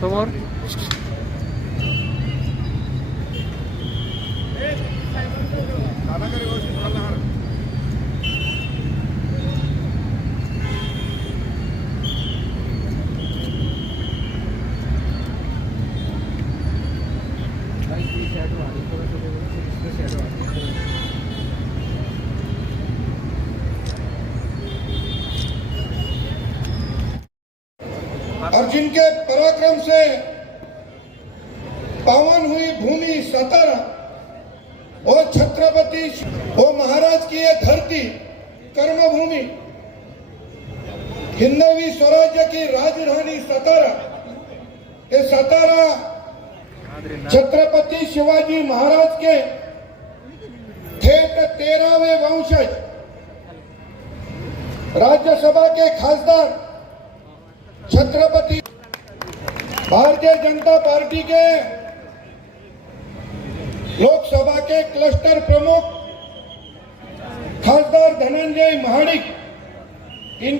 समोर और जिनके पराक्रम से पावन हुई भूमि सातारा, वो छत्रपति, वो महाराज की ये धरती कर्मभूमि, हिंदवी स्वराज्य की राजधानी सातारा, ये सातारा छत्रपति शिवाजी महाराज के थेट 13वें वंशज राज्यसभा के खासदार छत्रपति भारतीय जनता पार्टी के लोकसभा के क्लस्टर प्रमुख खासदार धनंजय महाडिक इन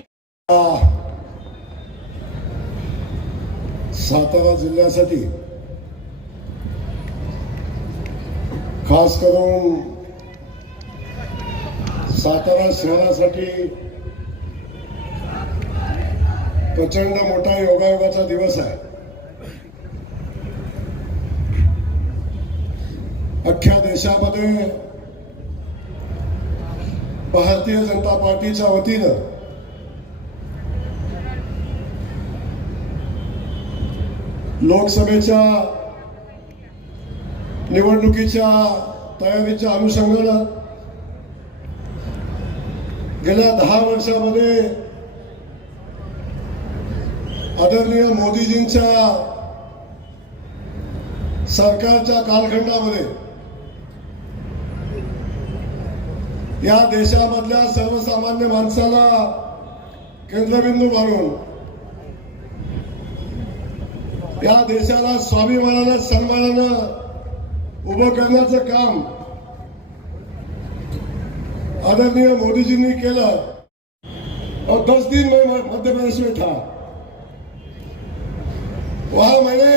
सातारा जिल्ह्यासाठी खास करून सातारा शहरासाठी प्रचंड मोठा योगायोगाचा दिवस आहे। अख्ख्या देशामध्ये भारतीय जनता पार्टीच्या वतीनं लोकसभेच्या निवडणुकीच्या तयारीच्या अनुषंगानं गेल्या 10 वर्षामध्ये आदरणीय मोदीजींच्या सरकारच्या कालखंडामध्ये या देशामधल्या सर्वसामान्य माणसाला केंद्रबिंदू मानून या देशाला स्वाभिमानानं सन्मानानं उभं करण्याचं काम आदरणीय मोदीजींनी केलं। और 10 दिन मैं मध्य प्रदेश में था, वहां मैंने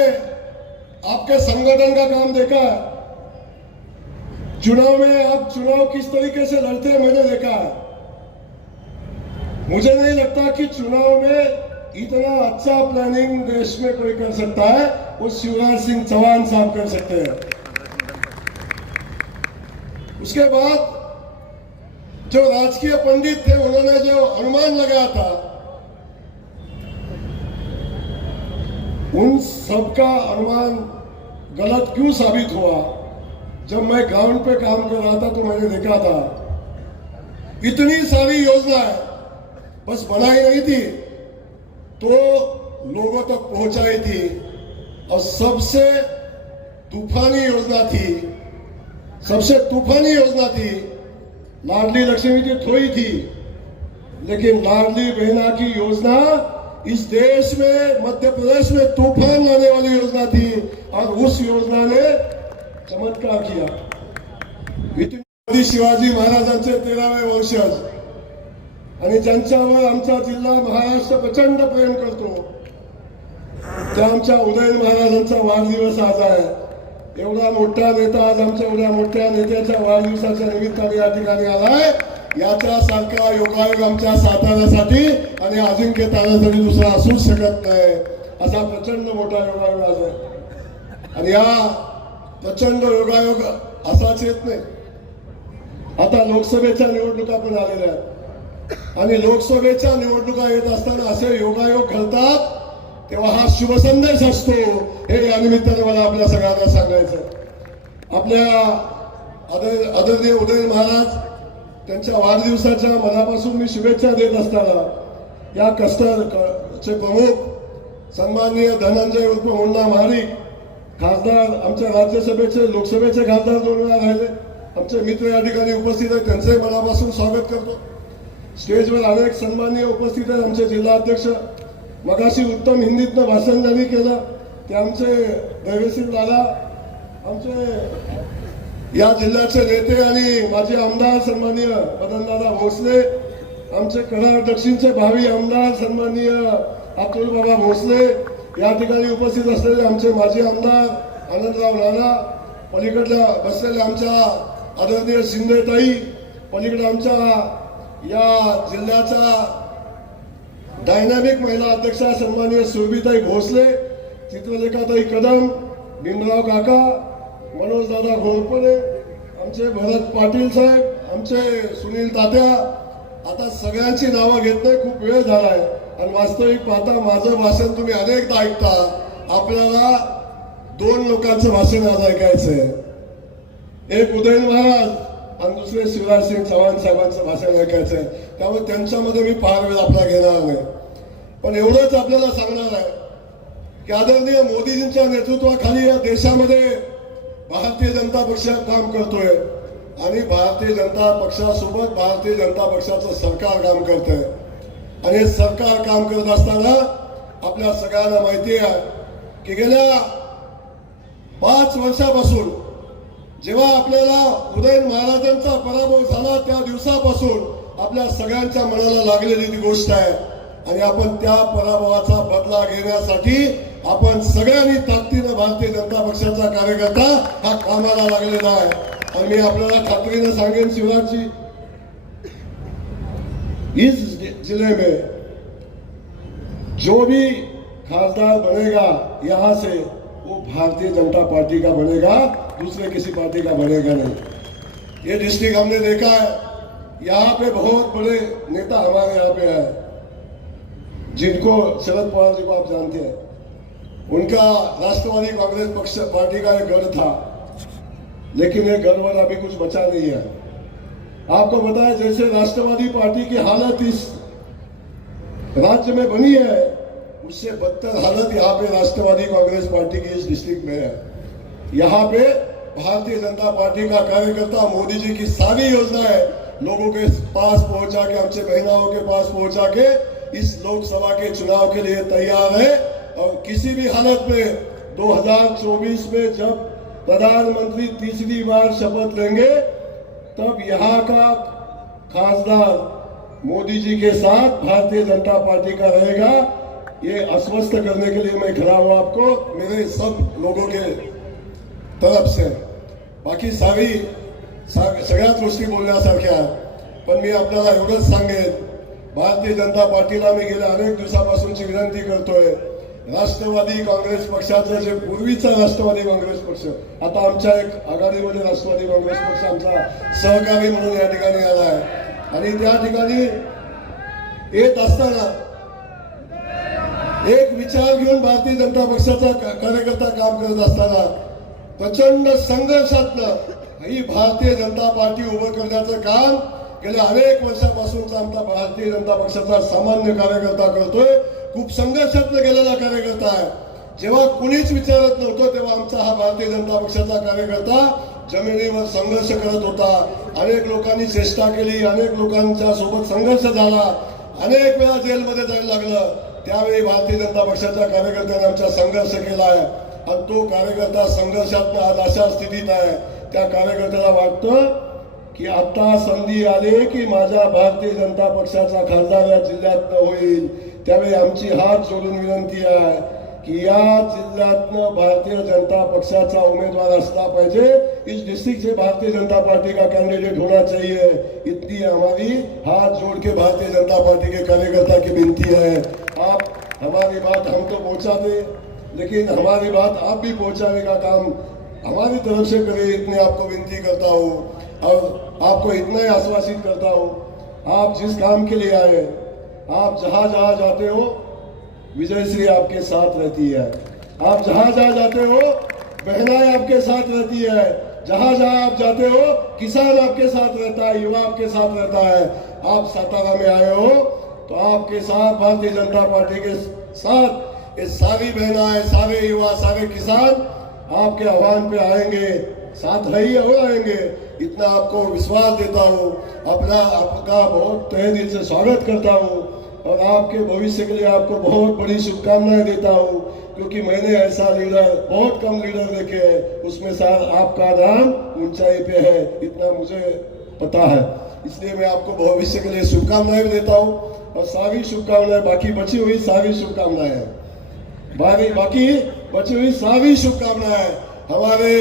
आपके संगठन का काम देखा। चुनाव में आप चुनाव किस तरीके से लड़ते हैं मैंने देखा। मुझे नहीं लगता कि चुनाव में इतना अच्छा प्लानिंग देश में कोई कर सकता है, वो शिवराज सिंह चौहान साहब कर सकते हैं। उसके बाद जो राजकीय पंडित थे उन्होंने जो अनुमान लगाया था, उन सबका अनुमान गलत क्यों साबित हुआ। जब मैं ग्राउंड पे काम कर रहा था तो मैंने देखा था इतनी सारी योजनाएं बस बनाई नहीं थी तो लोगों तक पहुंचाई थी। और सबसे तूफानी योजना थी लाडली लक्ष्मी जी थोड़ी थी, लेकिन लाडली बहना की योजना इस देश में मध्य प्रदेश में तूफान लाने वाली योजना थी और उस योजना ने चमत्कार किया। शिवाजी महाराजांचे 13वे वंशज आणि ज्यांच्यावर आमचा जिल्हा महाराष्ट्र प्रचंड प्रेम करतो, त्या आमच्या उदयन महाराजांचा वाढदिवस आज आहे। एवढा मोठा नेता आज आमच्या एवढ्या मोठ्या नेत्याच्या वाढदिवसाच्या निमित्ताने या ठिकाणी आलाय, याच्यासारखा योगायोग आमच्या साताऱ्यासाठी आणि अजिंक्य ताऱ्यासाठी दुसरा असूच शकत नाही। असा प्रचंड मोठा योगायोग आज आहे आणि या प्रचंड योगायोग असाच येत नाही। आता लोकसभेच्या निवडणुका पण आलेल्या आहेत आणि लोकसभेच्या निवडणुका येत असताना असे योगायोग घडतात तेव्हा हा शुभ संदेश असतो, हे या निमित्ताने मला आपल्या सगळ्यांना सांगायचं। आपल्या आदरणीय उदयन महाराज त्यांच्या वाढदिवसाच्या मनापासून मी शुभेच्छा देत असताना या क्लस्टरचे प्रमुख सन्माननीय धनंजय उर्फ मुन्ना महाडिक खासदार, आमच्या राज्यसभेचे लोकसभेचे खासदार 2 वेळा राहिले, आमचे मित्र या ठिकाणी उपस्थित आहेत, त्यांचे मनापासून स्वागत करतो। स्टेजवर अनेक सन्माननीय उपस्थित आहेत, आमचे जिल्हा अध्यक्ष मगाशी उत्तम हिंदीतनं भाषण ज्यांनी केलं ते आमचे दैवेसिंग दादा, आमचे या जिल्ह्याचे नेते आणि माजी आमदार सन्माननीय मदनदादा भोसले, आमचे कराड दक्षिणचे भावी आमदार सन्माननीय अतुल बाबा भोसले, या ठिकाणी उपस्थित असलेले आमचे माजी आमदार आनंदराव नाना, पलीकडल्या बसलेल्या आमच्या आदरणीय शिंदेताई, पलीकडे आमच्या या जिल्ह्याच्या डायनामिक महिला अध्यक्षा सन्माननीय सुरभीताई भोसले, चित्रलेखाताई कदम, भीमराव काका, मनोज दादा घोरपडे, आमचे भरत पाटील साहेब, आमचे सुनील तात्या. आता सगळ्यांची नावं घेत नाही, खूप वेळ झालाय आणि वास्तविक पाहता माझं भाषण तुम्ही अनेकदा ऐकता. आपल्याला दोन लोकांचं भाषण आज ऐकायचंय, एक उदयन महाराज आणि दुसरे शिवराज सिंग चव्हाण साहेबांचं भाषण ऐकायचंय. त्यामुळे त्यांच्यामध्ये मी फार वेळ आपला घेणार नाही, पण एवढंच आपल्याला सांगणार आहे की आदरणीय मोदीजींच्या नेतृत्वाखाली या देशामध्ये भारतीय जनता पक्ष काम करतोय आणि भारतीय जनता पक्षासोबत भारतीय जनता पक्षाचं सरकार काम करतंय. आणि हे सरकार काम करत असताना आपल्या सगळ्यांना माहिती आहे की गेल्या 5 वर्षापासून जेव्हा आपल्याला उदयन महाराजांचा पराभव झाला त्या दिवसापासून आपल्या सगळ्यांच्या मनाला लागलेली ती गोष्ट आहे आणि आपण त्या पराभवाचा बदला घेण्यासाठी आपण सगळ्यांनी ताकदीनं भारतीय जनता पक्षाचा कार्यकर्ता हा कामाला लागलेला आहे. आणि मी आपल्याला खात्रीनं सांगेन शिवराजजी, इस जिले में जो भी खासदार बनेगा यहां से वो भारतीय जनता पार्टी का बनेगा, दूसरे किसी पार्टी का बनेगा नहीं. ये डिस्ट्रिक्ट हमने देखा है, यहाँ पे बहुत बड़े नेता हमारे यहाँ पे है जिनको शरद पवार जी को आप जानते हैं. उनका राष्ट्रवादी कांग्रेस पक्ष पार्टी का एक गढ़ था, लेकिन ये गढ़ वाला अभी कुछ बचा नहीं है. आपको पता है जैसे राष्ट्रवादी पार्टी की हालत इस राज्य में बनी है, उससे बदतर हालत यहाँ पे राष्ट्रवादी कांग्रेस पार्टी की इस डिस्ट्रिक्ट में है. यहाँ पे भारतीय जनता पार्टी का कार्यकर्ता मोदी जी की सारी योजनाएं लोगों के पास पहुंचा के, हमसे बहनाओं के पास पहुंचा के इस लोकसभा के चुनाव के लिए तैयार है. और किसी भी हालत में 2024 में जब प्रधानमंत्री तीसरी बार शपथ लेंगे तब यहाँ का खासदार मोदी जी के साथ भारतीय जनता पार्टी का रहेगा. ये आश्वस्त करने के लिए मैं खड़ा हूं आपको मेरे सब लोगों के तरफ से. बाकी सगळ्याच गोष्टी बोलण्यासारख्या आहेत, पण मी आपल्याला एवढंच सांगेन, भारतीय जनता पार्टीला मी गेल्या अनेक दिवसापासूनची विनंती करतोय, राष्ट्रवादी काँग्रेस पक्षाचं जे पूर्वीचा राष्ट्रवादी काँग्रेस पक्ष, आता आमच्या एक आघाडीमध्ये राष्ट्रवादी काँग्रेस पक्ष आमचा सहकारी म्हणून या ठिकाणी आला आहे आणि त्या ठिकाणी येत असताना एक विचार घेऊन भारतीय जनता पक्षाचा कार्यकर्ता काम करत असताना प्रचंड संघर्षातनं ही भारतीय जनता पार्टी उभं करण्याचं काम गेल्या अनेक वर्षापासूनचा आमचा भारतीय जनता पक्षाचा सामान्य कार्यकर्ता करतोय. खूप संघर्षातनं गेलेला कार्यकर्ता आहे. जेव्हा कुणीच विचारत नव्हतं तेव्हा आमचा हा भारतीय जनता पक्षाचा कार्यकर्ता जमिनीवर संघर्ष करत होता. अनेक लोकांनी चेष्टा केली, अनेक लोकांच्या सोबत संघर्ष झाला, अनेक वेळा जेलमध्ये जायला लागलं. त्यावेळी भारतीय जनता पक्षाच्या कार्यकर्त्यांनी आमचा संघर्ष केला आहे आणि तो कार्यकर्ता संघर्षात आज अशा स्थितीत आहे. त्या कार्यकर्त्याला वाटतं की आता संधी आली की माझ्या भारतीय जनता पक्षाचा खासदार या जिल्ह्यात होईल. त्यावेळी आमची हात जोडून विनंती आहे की या जिल्ह्यातनं भारतीय जनता पक्षाचा उम्मीदवार असला पाहिजे. इस डिस्ट्रिक्ट से भारतीय जनता पार्टी का कैंडिडेट होना चाहिए. इतनी हमारी हाथ जोड़ के भारतीय जनता पार्टी के कार्यकर्ता की विनती है. आप हमारी बात हम तो पहुंचाते, लेकिन हमारी बात आप भी पहुंचाने का काम हमारी तरफ से करें, इतनी आपको विनती करता हूँ और आपको इतना ही आश्वासित करता हूँ. आप जिस काम के लिए आए, आप जहाँ जहाँ जाते हो विजयश्री आपके साथ रहती है. आप जहाँ जहाँ जाते हो बहनाएं आपके साथ रहती है. जहाँ जहाँ आप जाते हो किसान आपके साथ रहता है, युवा आपके साथ रहता है. आप सातारा में आए हो तो आपके साथ भारतीय जनता पार्टी के साथ ये सारी बहनाएं, सारे युवा, सारे किसान आपके आह्वान पे आएंगे, साथ रहिए और आएंगे. इतना आपको विश्वास देता हूँ. आपका बहुत तहे दिल से स्वागत करता हूँ और आपके भविष्य के लिए आपको बहुत बड़ी शुभकामनाएं देता हूँ. क्योंकि मैंने ऐसा लीडर, बहुत कम लीडर देखे हैं, उसमें सर आपका नाम ऊंचाई पे है, इतना मुझे पता है। इसलिए मैं आपको भविष्य के लिए शुभकामनाएं भी देता हूँ और सारी शुभकामनाएं, बाकी बची हुई सारी शुभकामनाएं, बाकी बची हुई सारी शुभकामनाएं हमारे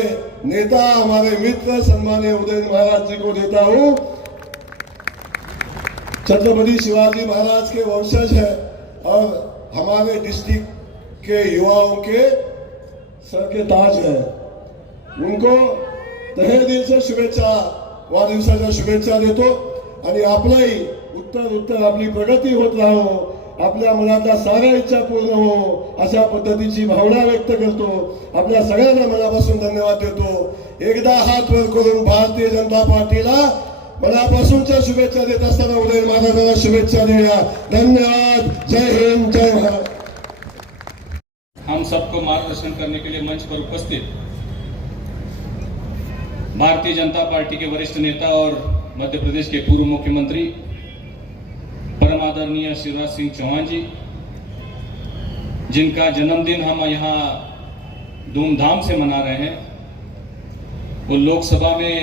नेता, हमारे मित्र सम्मानीय उदयन महाराज जी को देता हूँ। छत्रपति शिवाजी महाराज के वंशज है और हमारे डिस्ट्रिक्ट के युवाओं के सर के ताज है। उनको तहे दिल से शुभेच्छा, वाढदिवसाच्या शुभेच्छा देतो आणि आपलाही उत्तर आपली प्रगती होत राहो, आपल्या मनातल्या साऱ्या इच्छा पूर्ण हो, अशा पद्धतीची भावना व्यक्त करतो। आपल्या सगळ्यांना मनापासून धन्यवाद देतो। एकदा हात वर करून भारतीय जनता पार्टीला मनापासूनच्या शुभेच्छा देत असताना उदयन महाराजांना शुभेच्छा देऊया। धन्यवाद। जय हिंद, जय भारत। हम सबको मार्गदर्शन करने के लिए मंच पर उपस्थित भारतीय जनता पार्टी के वरिष्ठ नेता और मध्य प्रदेश के पूर्व मुख्यमंत्री परम आदरणीय शिवराज सिंह चौहान जी, जिनका जन्मदिन हम यहाँ धूमधाम से मना रहे हैं, वो लोकसभा में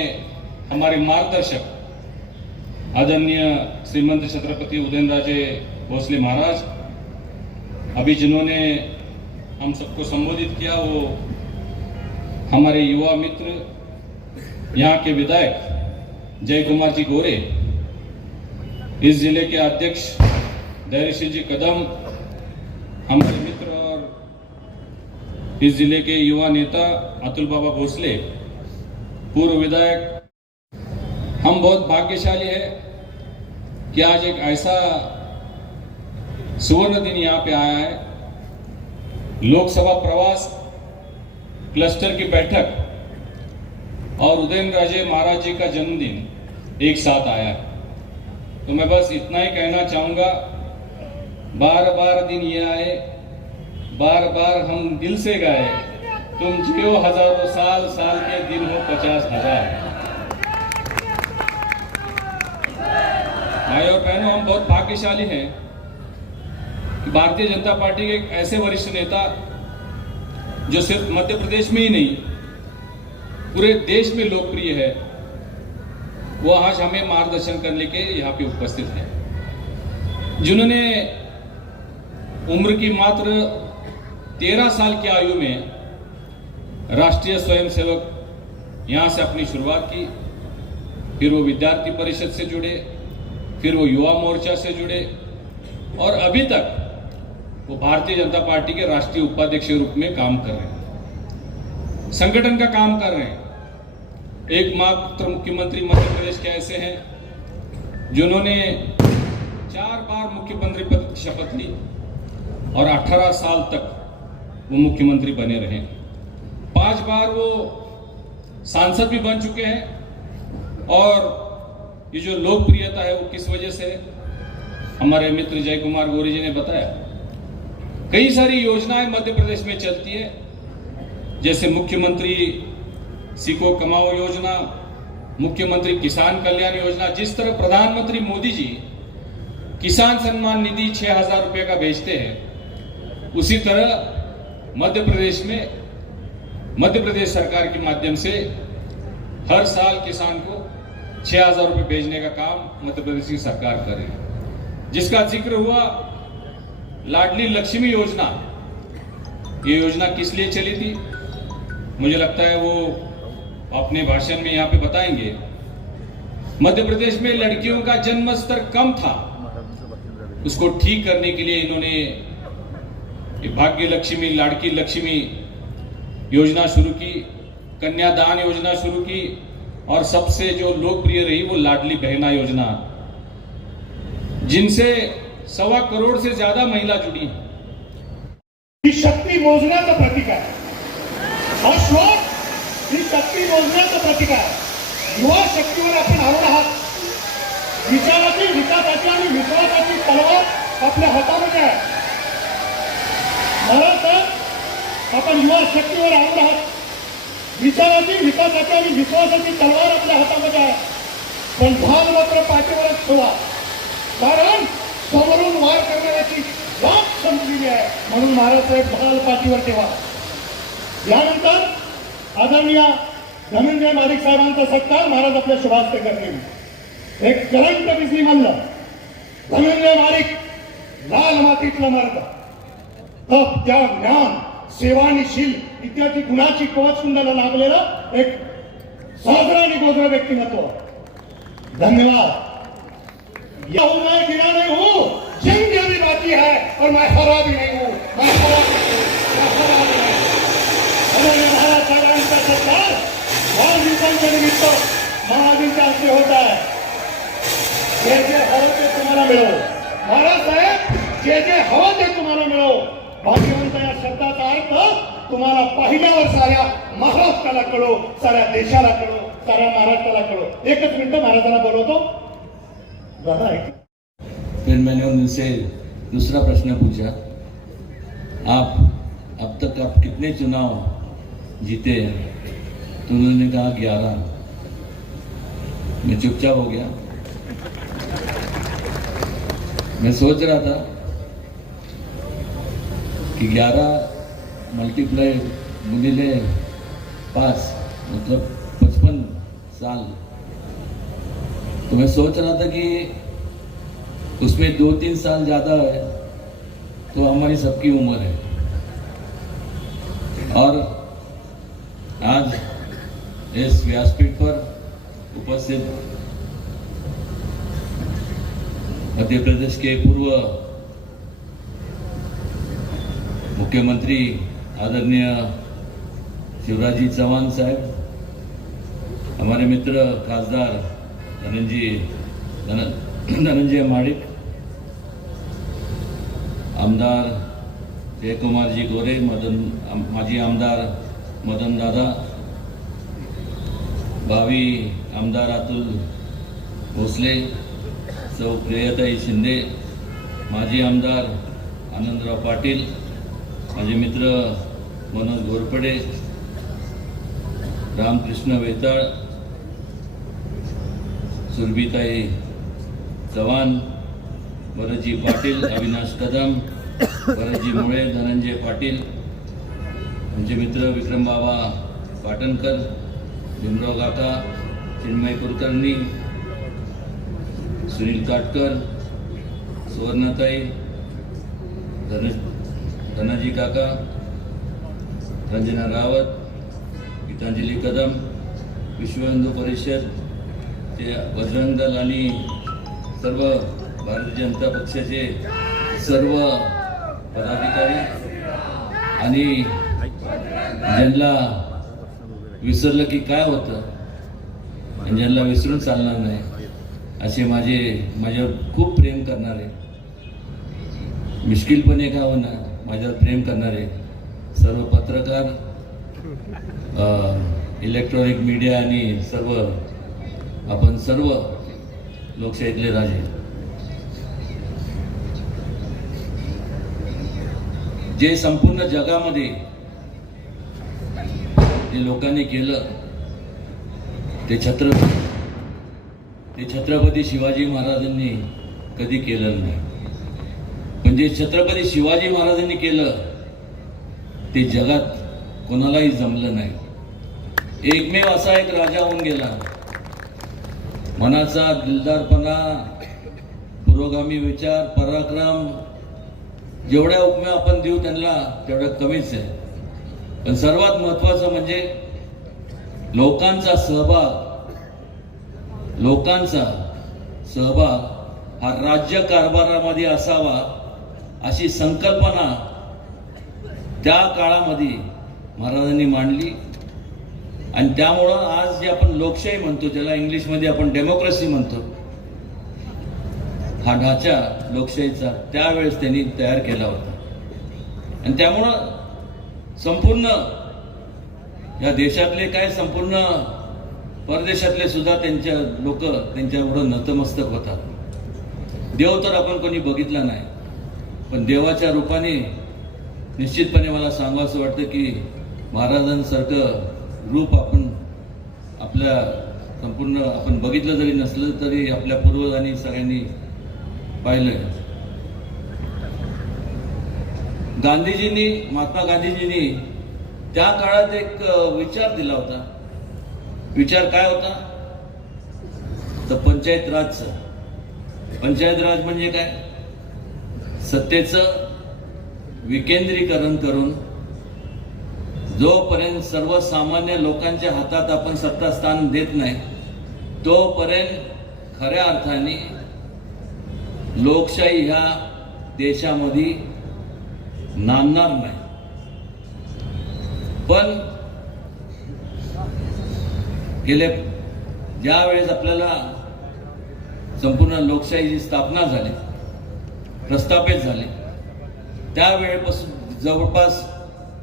हमारे मार्गदर्शक आदरणीय श्रीमंत छत्रपति उदयनराजे भोसले महाराज, अभी जिन्होंने हम सबको संबोधित किया, वो हमारे युवा मित्र यहाँ के विधायक जय कुमार जी गोरे, इस जिले के अध्यक्ष धैर्यशील जी कदम, हमारे मित्र और इस जिले के युवा नेता अतुल बाबा भोसले, पूर्व विधायक। हम बहुत भाग्यशाली है कि आज एक ऐसा सुवर्ण दिन यहाँ पे आया है। लोकसभा प्रवास, क्लस्टर की बैठक और उदयनराजे महाराज जी का जन्मदिन एक साथ आया है। तो मैं बस इतना ही कहना चाहूंगा, बार बार दिन ये आए, बार बार हम दिल से गाए, तुम जियो हजारों साल, साल के दिन हो 50,000। भाई और बहनों, हम बहुत भाग्यशाली हैं कि भारतीय जनता पार्टी के एक ऐसे वरिष्ठ नेता जो सिर्फ मध्य प्रदेश में ही नहीं पूरे देश में लोकप्रिय है, वो आज हमें मार्गदर्शन करने के यहाँ पे उपस्थित हैं, जिन्होंने उम्र की मात्र 13 साल की आयु में राष्ट्रीय स्वयंसेवक यहाँ से अपनी शुरुआत की, फिर वो विद्यार्थी परिषद से जुड़े, फिर वो युवा मोर्चा से जुड़े और अभी तक वो भारतीय जनता पार्टी के राष्ट्रीय उपाध्यक्ष के रूप में काम कर रहे हैं, संगठन का काम कर रहे हैं। एकमात्र मुख्यमंत्री मध्य प्रदेश के ऐसे हैं जिन्होंने 4 बार मुख्यमंत्री पद की शपथ ली और 18 साल तक वो मुख्यमंत्री बने रहे। 5 बार वो सांसद भी बन चुके हैं और ये जो लोकप्रियता है वो किस वजह से, हमारे मित्र जय कुमार गोरे जी ने बताया। कई सारी योजनाएं मध्य प्रदेश में चलती है, जैसे मुख्यमंत्री सीखो कमाओ योजना, मुख्यमंत्री किसान कल्याण योजना। जिस तरह प्रधानमंत्री मोदी जी किसान सम्मान निधि 6,000 रुपए का भेजते हैं, उसी तरह मध्य प्रदेश में मध्य प्रदेश सरकार के माध्यम से हर साल किसान को 6,000 रुपए भेजने का काम मध्य प्रदेश की सरकार कर रही है। जिसका जिक्र हुआ लाडली लक्ष्मी योजना, ये योजना किस लिए चली थी, मुझे लगता है वो अपने भाषण में यहाँ पे बताएंगे। मध्य प्रदेश में लड़कियों का जन्म स्तर कम था, उसको ठीक करने के लिए इन्होंने भाग्य लक्ष्मी, लाड़की लक्ष्मी योजना शुरू की, कन्यादान योजना शुरू की और सबसे जो लोकप्रिय रही वो लाडली बहना योजना, जिनसे 1.25 करोड़ से ज्यादा महिला जुड़ी। ही शक्ती मोजण्याचं प्रतीक आहे, हा श्लोक ही शक्ती मोजण्याचं प्रतीक आहे। युवा शक्तीवर आपण आरूढ आहात, विचाराची, विकासाची आणि विश्वासाची तलवार आपल्या हातामध्ये आहे। मला तर आपण युवा शक्तीवर आरूढ आहात, विचाराची, विकासाची आणि विश्वासाची तलवार आपल्या हातामध्ये आहे, पण ढाल मात्र पाठीवरच ठेवा, कारण समोरून वार करण्याची वाट संपलेली आहे. म्हणून महाराजसाहेब ढाल पाठीवर ठेवा. यानंतर आदरणीय धनंजय माडिक साहेबांचा सत्कार महाराज आपल्या शुभास्ते करतील. एक करंट बिजली मल्ल धनंजय माडिक, लाल मातीतला मर्द, तप त्याग ज्ञान सेवानिशील इत्यादी गुणाची कवचकुंडाला लाभलेलं एक साजरा आणि गोजरा व्यक्तिमत्व. धन्यवाद. यहूं मैं गिरा नहीं हूं, जंग अभी बाकी है और मैं हरा भी नहीं हूं. मैं हरा भी नहीं. आदरणीय महाराज साहेबांचा सत्कार वाढदिवसांच्या निमित्त महाराजांच्या हस्ते होत आहे. जे जे हवं ते तुम्हाला मिळो. महाराज साहेब, जे जे हवं ते तुम्हाला मिळो. भाग्यवंत या शब्दाचा अर्थ तुम्हाला पाहिल्यावर साऱ्या महाराष्ट्राला कळो, साऱ्या देशाला कळो, साऱ्या महाराष्ट्राला कळो. एकच मिनिट महाराजांना बोलवतो. दादा ऐक. फिर मैंने उनसे दूसरा प्रश्न पूछा, आप अब तक आप कितने चुनाव जीते हैं? तो उन्होंने कहा 11. मैं चुपचाप हो गया. मैं सोच रहा था कि 11 मल्टीप्लाई गुणिले 5 मतलब 55 साल. तो मैं सोच रहा था कि उसमें 2-3 साल ज्यादा है तो हमारी सबकी उम्र है. और आज इस व्यासपीठ पर उपस्थित मध्य प्रदेश के पूर्व मुख्यमंत्री आदरणीय शिवराज जी चौहान साहब, हमारे मित्र खासदार धनंजय माडिक, आमदार जयकुमार जी गोरे, माजी आमदार मदन दादा, भावी आमदार अतुल भोसले, सौ प्रियताई शिंदे, माजी आमदार आनंदराव पाटील, माझे मित्र मनोज घोरपडे, रामकृष्ण वेताळ, सुरभीताई चव्हाण, भरतजी पाटील, अविनाश कदम, भरतजी मुळे, धनंजय पाटील, आमचे मित्र विक्रम बाबा पाटणकर, भीमराव काका, चिन्मय कुलकर्णी, सुनील काटकर, सुवर्णाताई, धनाजी काका, रंजना रावत, गीतांजली कदम, विश्व हिंदू परिषद ते बजरंग दल आणि सर्व भारतीय जनता पक्षाचे सर्व पदाधिकारी आणि ज्यांना विसरलं की काय होतं आणि ज्यांना विसरून चालणार नाही असे माझ्यावर खूप प्रेम करणारे, मिश्किलपणे का होईना माझ्यावर प्रेम करणारे सर्व पत्रकार, इलेक्ट्रॉनिक मीडिया आणि आपण सर्व लोकशाहीतले राजे, जे संपूर्ण जगामध्ये जे लोकांनी केलं ते छत्रपती शिवाजी महाराजांनी कधी केलं नाही. पण जे छत्रपती शिवाजी महाराजांनी केलं ते जगात कोणालाही जमलं नाही. एकमेव असा एक राजा होऊन गेला, मनाचा दिलदारपणा, पुरोगामी विचार, पराक्रम, जेवढ्या उपमा आपण देऊ त्यांना तेवढं कमीच आहे. पण सर्वात महत्वाचं म्हणजे लोकांचा सहभाग हा राज्य कारभारामध्ये असावा अशी संकल्पना त्या काळामध्ये महाराजांनी मांडली. आणि त्यामुळं आज जे आपण लोकशाही म्हणतो, ज्याला इंग्लिशमध्ये आपण डेमोक्रेसी म्हणतो, हा ढाचा लोकशाहीचा त्यावेळेस त्यांनी तयार केला होता. आणि त्यामुळं संपूर्ण या देशातले काय, संपूर्ण परदेशातले सुद्धा त्यांच्या लोक त्यांच्याकडं नतमस्तक होतात. देव तर आपण कोणी बघितला नाही, पण देवाच्या रूपाने निश्चितपणे मला सांगावंसं वाटतं की महाराजांसारखं रूप आपल्या संपूर्ण आपण बघितलं जरी नसलं तरी आपल्या पूर्वजांनी सगळ्यांनी पाहिलं. महात्मा गांधीजींनी त्या काळात एक विचार दिला होता. विचार काय होता? तर पंचायत राज म्हणजे काय? सत्तेचं विकेंद्रीकरण करून जोपर्यंत सर्वसामान्य लोकांच्या हातात आपण सत्ता स्थान देत नाही तोपर्यंत खऱ्या अर्थाने लोकशाही ह्या देशामध्ये नांदणार नाही. पण गेल्या ज्या वेळेस आपल्याला संपूर्ण लोकशाहीची स्थापना झाली, प्रस्थापित झाली, त्यावेळेपासून जवळपास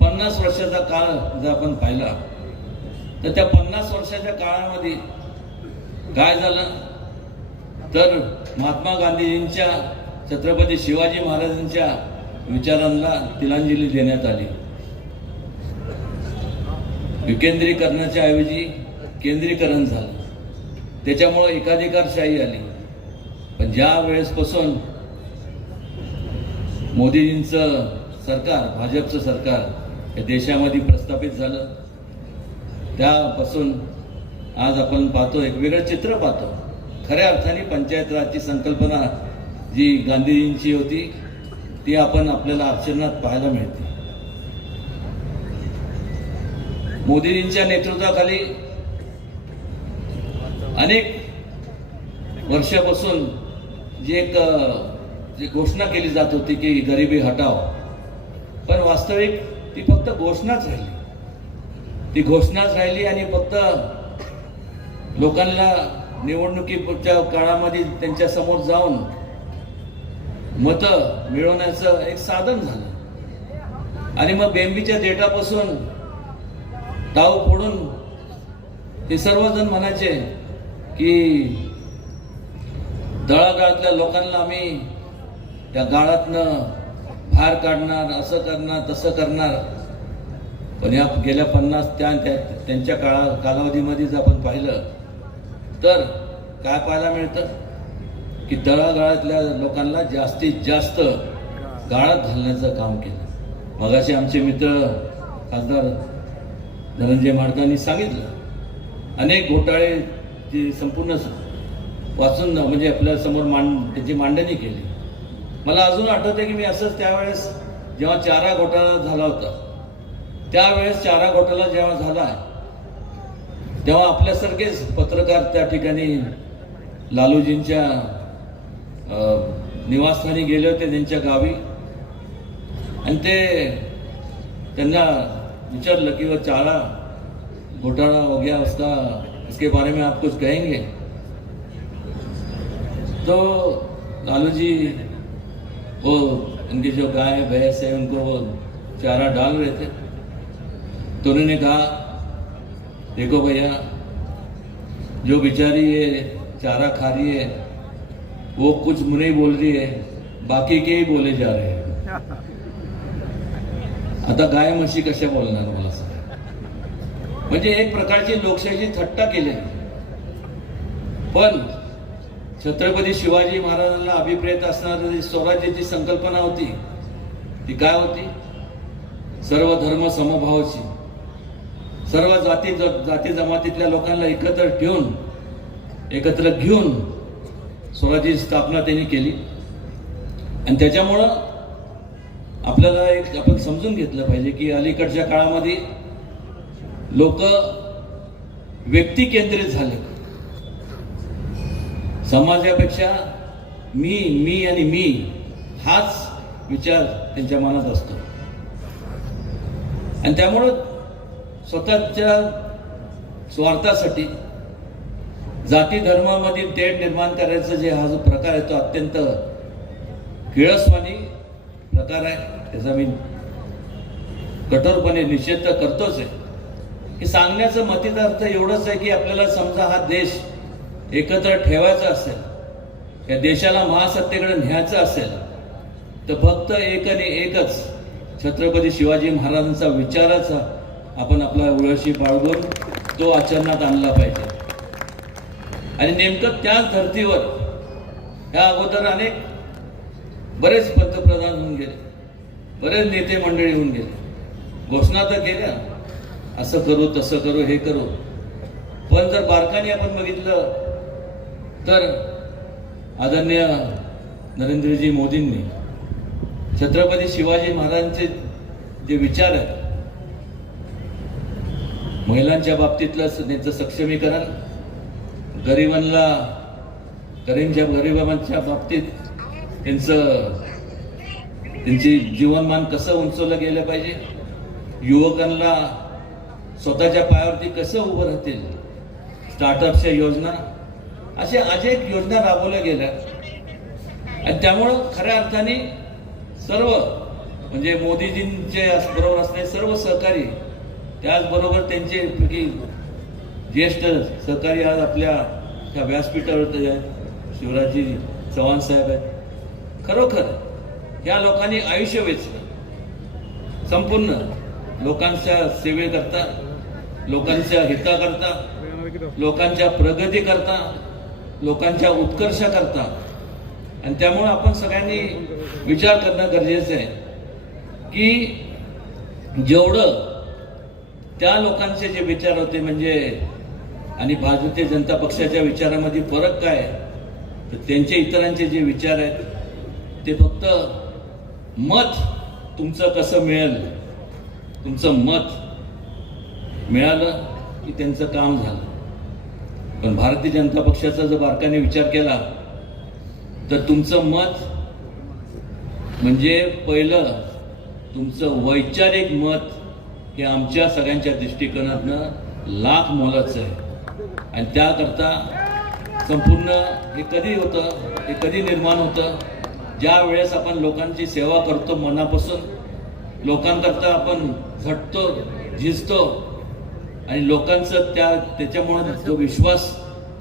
50 वर्षाचा काळ जर आपण पाहिला तर त्या 50 वर्षाच्या काळामध्ये काय झालं तर महात्मा गांधीजींच्या, छत्रपती शिवाजी महाराजांच्या विचारांना तिलांजली देण्यात आली. विकेंद्रीकरणाच्या ऐवजी केंद्रीकरण झालं. त्याच्यामुळे एकाधिकारशाही आली. पण ज्या वेळेसपासून मोदीजींचं सरकार, भाजपचं सरकार या देशामध्ये प्रस्थापित झालं, त्यापासून आज आपण पाहतो, एक वेगळं चित्र पाहतो. खऱ्या अर्थाने पंचायत राजची संकल्पना जी गांधीजींची होती ती आपण आपल्याला आचरणात पाहायला मिळते. मोदीजींच्या नेतृत्वाखाली अनेक वर्षापासून जी घोषणा केली जात होती की गरिबी हटाव, पण वास्तविक ती फक्त घोषणाच राहिली. ती घोषणाच राहिली आणि फक्त लोकांना निवडणुकीच्या काळामध्ये त्यांच्या समोर जाऊन मतं मिळवण्याचं एक साधन झालं. आणि मग बेंबीच्या देठापासून डाव फोडून ते सर्वजण म्हणायचे की तळागाळातल्या लोकांना आम्ही त्या गाळातनं बाहेर काढणार, असं करणार, तसं करणार. पण या गेल्या 50 त्यांच्या कालावधीमध्ये जर आपण पाहिलं तर काय पाहायला मिळतं की तळागाळातल्या लोकांना जास्तीत जास्त गाळात घालण्याचं काम केलं. मगाशी आमचे मित्र खासदार धनंजय माडकांनी सांगितलं, अनेक घोटाळे जे संपूर्ण वाचून म्हणजे आपल्या समोर त्याची मांडणी केली. मला अजून आठवते की मी असंच त्यावेळेस जेव्हा चारा घोटाळा झाला होता, त्यावेळेस चारा घोटाळा जेव्हा झाला तेव्हा आपल्यासारखेच पत्रकार त्या ठिकाणी लालूजींच्या निवासस्थानी गेले होते, त्यांच्या गावी. आणि त्यांना विचारलं कि वो चारा घोटाला हो गया, उसके बारे में आप कुछ कहेंगे? तो लालू जी वो उनकी जो गाय भैंस है उनको वो चारा डाल रहे थे, तो उन्होंने कहा देखो भैया, जो बेचारी ये चारा खा रही है वो कुछ नहीं बोल रही है, बाकी के ही बोले जा रहे हैं. आता गाय म्हशी कशा बोलणार मला सांग. म्हणजे एक प्रकारची लोकशाहीची थट्टा केली. पण छत्रपती शिवाजी महाराजांना अभिप्रेत असणारी स्वराज्याची संकल्पना होती ती काय होती? सर्व धर्म समभावाची, सर्व जाती जमातीतल्या लोकांना एकत्र घेऊन स्वराज्याची स्थापना त्यांनी केली. आणि त्याच्यामुळं आपल्याला आपण समजून घेतलं पाहिजे की अलीकडच्या काळामध्ये लोक व्यक्ती केंद्रित झाले. समाजापेक्षा मी आणि मी हाच विचार त्यांच्या मनात असतो. आणि त्यामुळं स्वतःच्या स्वार्थासाठी जाती धर्मामध्ये तेढ निर्माण करायचं जे हा जो प्रकार आहे तो अत्यंत किळसवाणी प्रकार आहे. त्याचा मी कठोरपणे निषेध तर करतोच आहे. की सांगण्याचं मतित अर्थ एवढंच आहे की आपल्याला समजा हा देश एकत्र ठेवायचा असेल, या देशाला महासत्तेकडे न्यायचं असेल तर फक्त एक आणि एकच छत्रपती शिवाजी महाराजांचा विचाराचा आपण आपला उळशी बाळगून तो आचरणात आणला पाहिजे. आणि नेमकं त्याच धर्तीवर ह्या अगोदर बरेच पंतप्रधान होऊन गेले. बरेच नेते मंडळी होऊन गेले, घोषणा तर केल्या, असं करू तसं करू हे करू, पण जर बारकाने आपण बघितलं तर आदरणीय नरेंद्रजी मोदींनी छत्रपती शिवाजी महाराजांचे जे विचार आहेत, महिलांच्या बाबतीतलं त्यांचं सक्षमीकरण, गरिबांच्या बाबतीत त्यांची जीवनमान कसं उंचवलं गेलं पाहिजे, युवकांना स्वतःच्या पायावरती कसं उभं राहतील, स्टार्टअपच्या योजना, अशा अनेक योजना राबवल्या गेल्या. आणि त्यामुळं खऱ्या अर्थाने सर्व म्हणजे मोदीजींचे बरोबर असणारे सर्व सहकारी, त्याचबरोबर त्यांचे पैकी ज्येष्ठ सहकारी आज आपल्या त्या व्यासपीठावर शिवराजजी चव्हाण साहेब आहेत. खरोखर या लोकांनी आयुष्य वेचलं संपूर्ण लोकांच्या सेवेकरता, लोकांच्या हिताकरता, लोकांच्या प्रगतीकरता, लोकांच्या उत्कर्षाकरता. आणि त्यामुळे आपण सगळ्यांनी विचार करणं गरजेचं आहे की जेवढं त्या लोकांचे जे विचार होते म्हणजे आणि भारतीय जनता पक्षाच्या विचारामध्ये फरक काय, तर त्यांचे इतरांचे जे विचार आहेत ते फक्त मत तुमचं कसं मिळेल, तुमचं मत मिळालं की त्यांचं काम झालं. पण भारतीय जनता पक्षाचा जर बारकाने विचार केला तर तुमचं मत म्हणजे पहिलं तुमचं वैचारिक मत हे आमच्या सगळ्यांच्या दृष्टिकोनातनं लाख मोलाचं आहे. आणि त्याकरता संपूर्ण हे कधी होतं, हे कधी निर्माण होतं, ज्या वेळेस आपण लोकांची सेवा करतो मनापासून, लोकांकरता आपण झटतो, झिजतो आणि लोकांचं त्याच्यामुळे जो विश्वास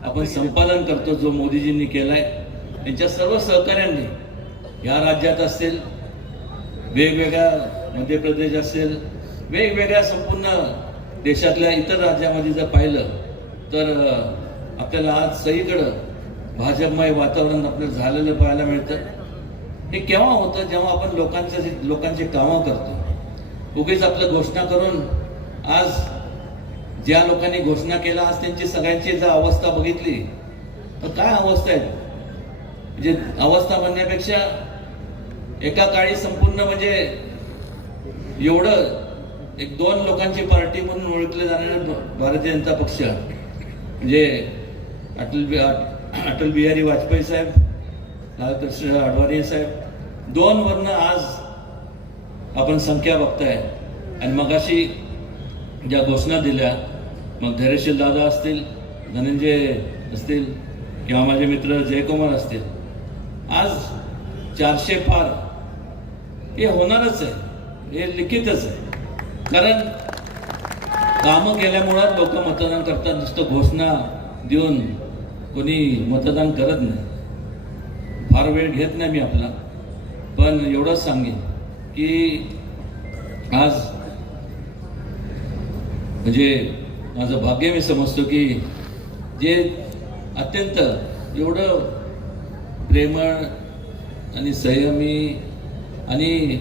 आपण संपादन करतो जो मोदीजींनी केलाय, त्यांच्या सर्व सहकाऱ्यांनी या राज्यात असेल, वेगवेगळ्या मध्य प्रदेश असेल, वेगवेगळ्या संपूर्ण देशातल्या इतर राज्यामध्ये जर पाहिलं तर आपल्याला आज सगळीकडं भाजपमय वातावरण आपल्याला झालेलं पाहायला मिळतं. हे केव्हा होतं, जेव्हा आपण लोकांचे कामं करतो. उगीच आपलं घोषणा करून आज ज्या लोकांनी घोषणा केला, आज त्यांची सगळ्यांची जर अवस्था बघितली तर काय अवस्था आहे, म्हणजे अवस्था म्हणण्यापेक्षा एका काळी संपूर्ण म्हणजे एवढं एक दोन लोकांची पार्टी म्हणून ओळखले जाणारे भारतीय जनता पक्ष म्हणजे अटल बिहारी वाजपेयी साहेब, लालकृष्ण अडवाणी साहेब, दोन वरनं आज आपण संख्या बघताय. आणि मगाशी ज्या घोषणा दिल्या, मग धैर्यशील दादा असतील, धनंजय असतील किंवा माझे मित्र जयकुमार असतील, आज 400 पार हे होणारच आहे, हे लिखितच आहे. कारण कामं केल्यामुळं लोक मतदान करतात, नुसतं घोषणा देऊन कोणी मतदान करत नाही. फार वेळ घेत नाही मी आपला, पण एवढंच सांगेन की आज म्हणजे माझं भाग्य मी समजतो की जे अत्यंत एवढं प्रेमळ आणि संयमी आणि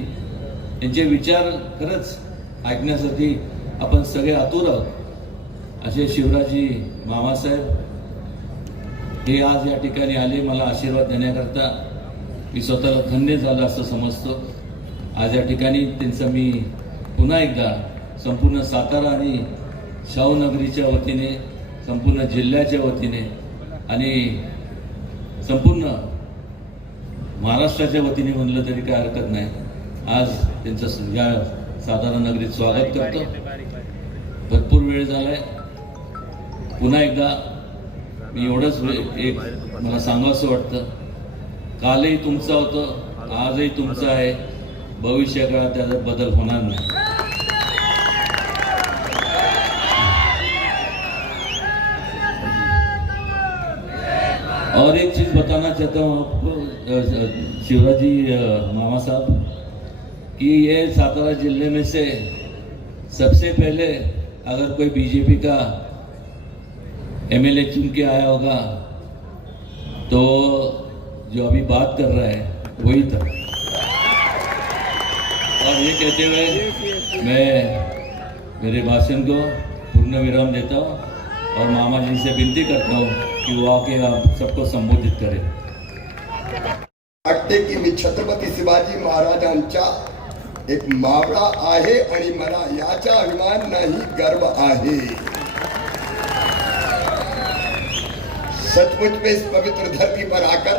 त्यांचे विचार खरंच ऐकण्यासाठी आपण सगळे आतुर आहोत असे शिवराजी मामासाहेब हे आज या ठिकाणी आले मला आशीर्वाद देण्याकरता. मी स्वतःला धन्य झालं असं समजतो. आज या ठिकाणी त्यांचं मी पुन्हा एकदा संपूर्ण सातारा आणि शाहूनगरीच्या वतीने, संपूर्ण जिल्ह्याच्या वतीने आणि संपूर्ण महाराष्ट्राच्या वतीने म्हणलं तरी काय हरकत नाही, आज त्यांचं या सातारा नगरीत स्वागत करतो. भरपूर वेळ झालाय. पुन्हा एकदा मी एवढंच एक मला सांगावंसं वाटतं, कालही तुमचं होतं, आजही तुमचं आहे, भविष्य काळात त्याचा बदल होणार नाही. और एक चीज बताना चाहता हूँ आपको शिवराजी मामा साहब कि ये सातारा जिले में से सबसे पहले अगर कोई बीजेपी का एमएलए चुन के आया होगा तो जो अभी बात कर रहा है वही था. और ये कहते हुए मैं मेरे भाषण को पूर्ण विराम देता हूँ और मामा जी से विनती करता हूँ कि वो आके आप सबको संबोधित करें. वाटते की मी छत्रपती शिवाजी महाराजांचा एक मावळा आहे आणि मला याचा अभिमान नाही, गर्व आहे. सचमुच में इस पवित्र धरती पर आकर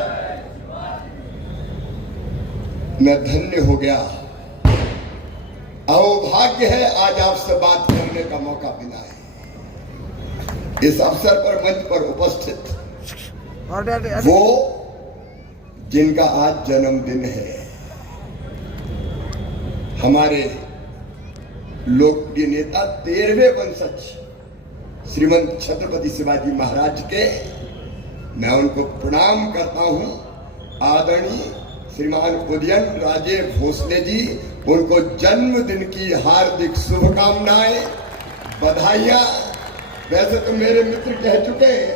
मैं धन्य हो गया. अहोभाग्य है आज आपसे बात करने का मौका मिला है. इस अवसर पर मंच पर उपस्थित वो जिनका आज जन्मदिन है, हमारे लोकप्रिय नेता 13वें वंशज श्रीमंत छत्रपति शिवाजी महाराज के मैं उनको प्रणाम करता हूं. आदरणीय श्रीमान उदयन राजे भोसले जी, उनको जन्मदिन की हार्दिक शुभकामनाएं, बधाइयां. वैसे तो मेरे मित्र कह चुके हैं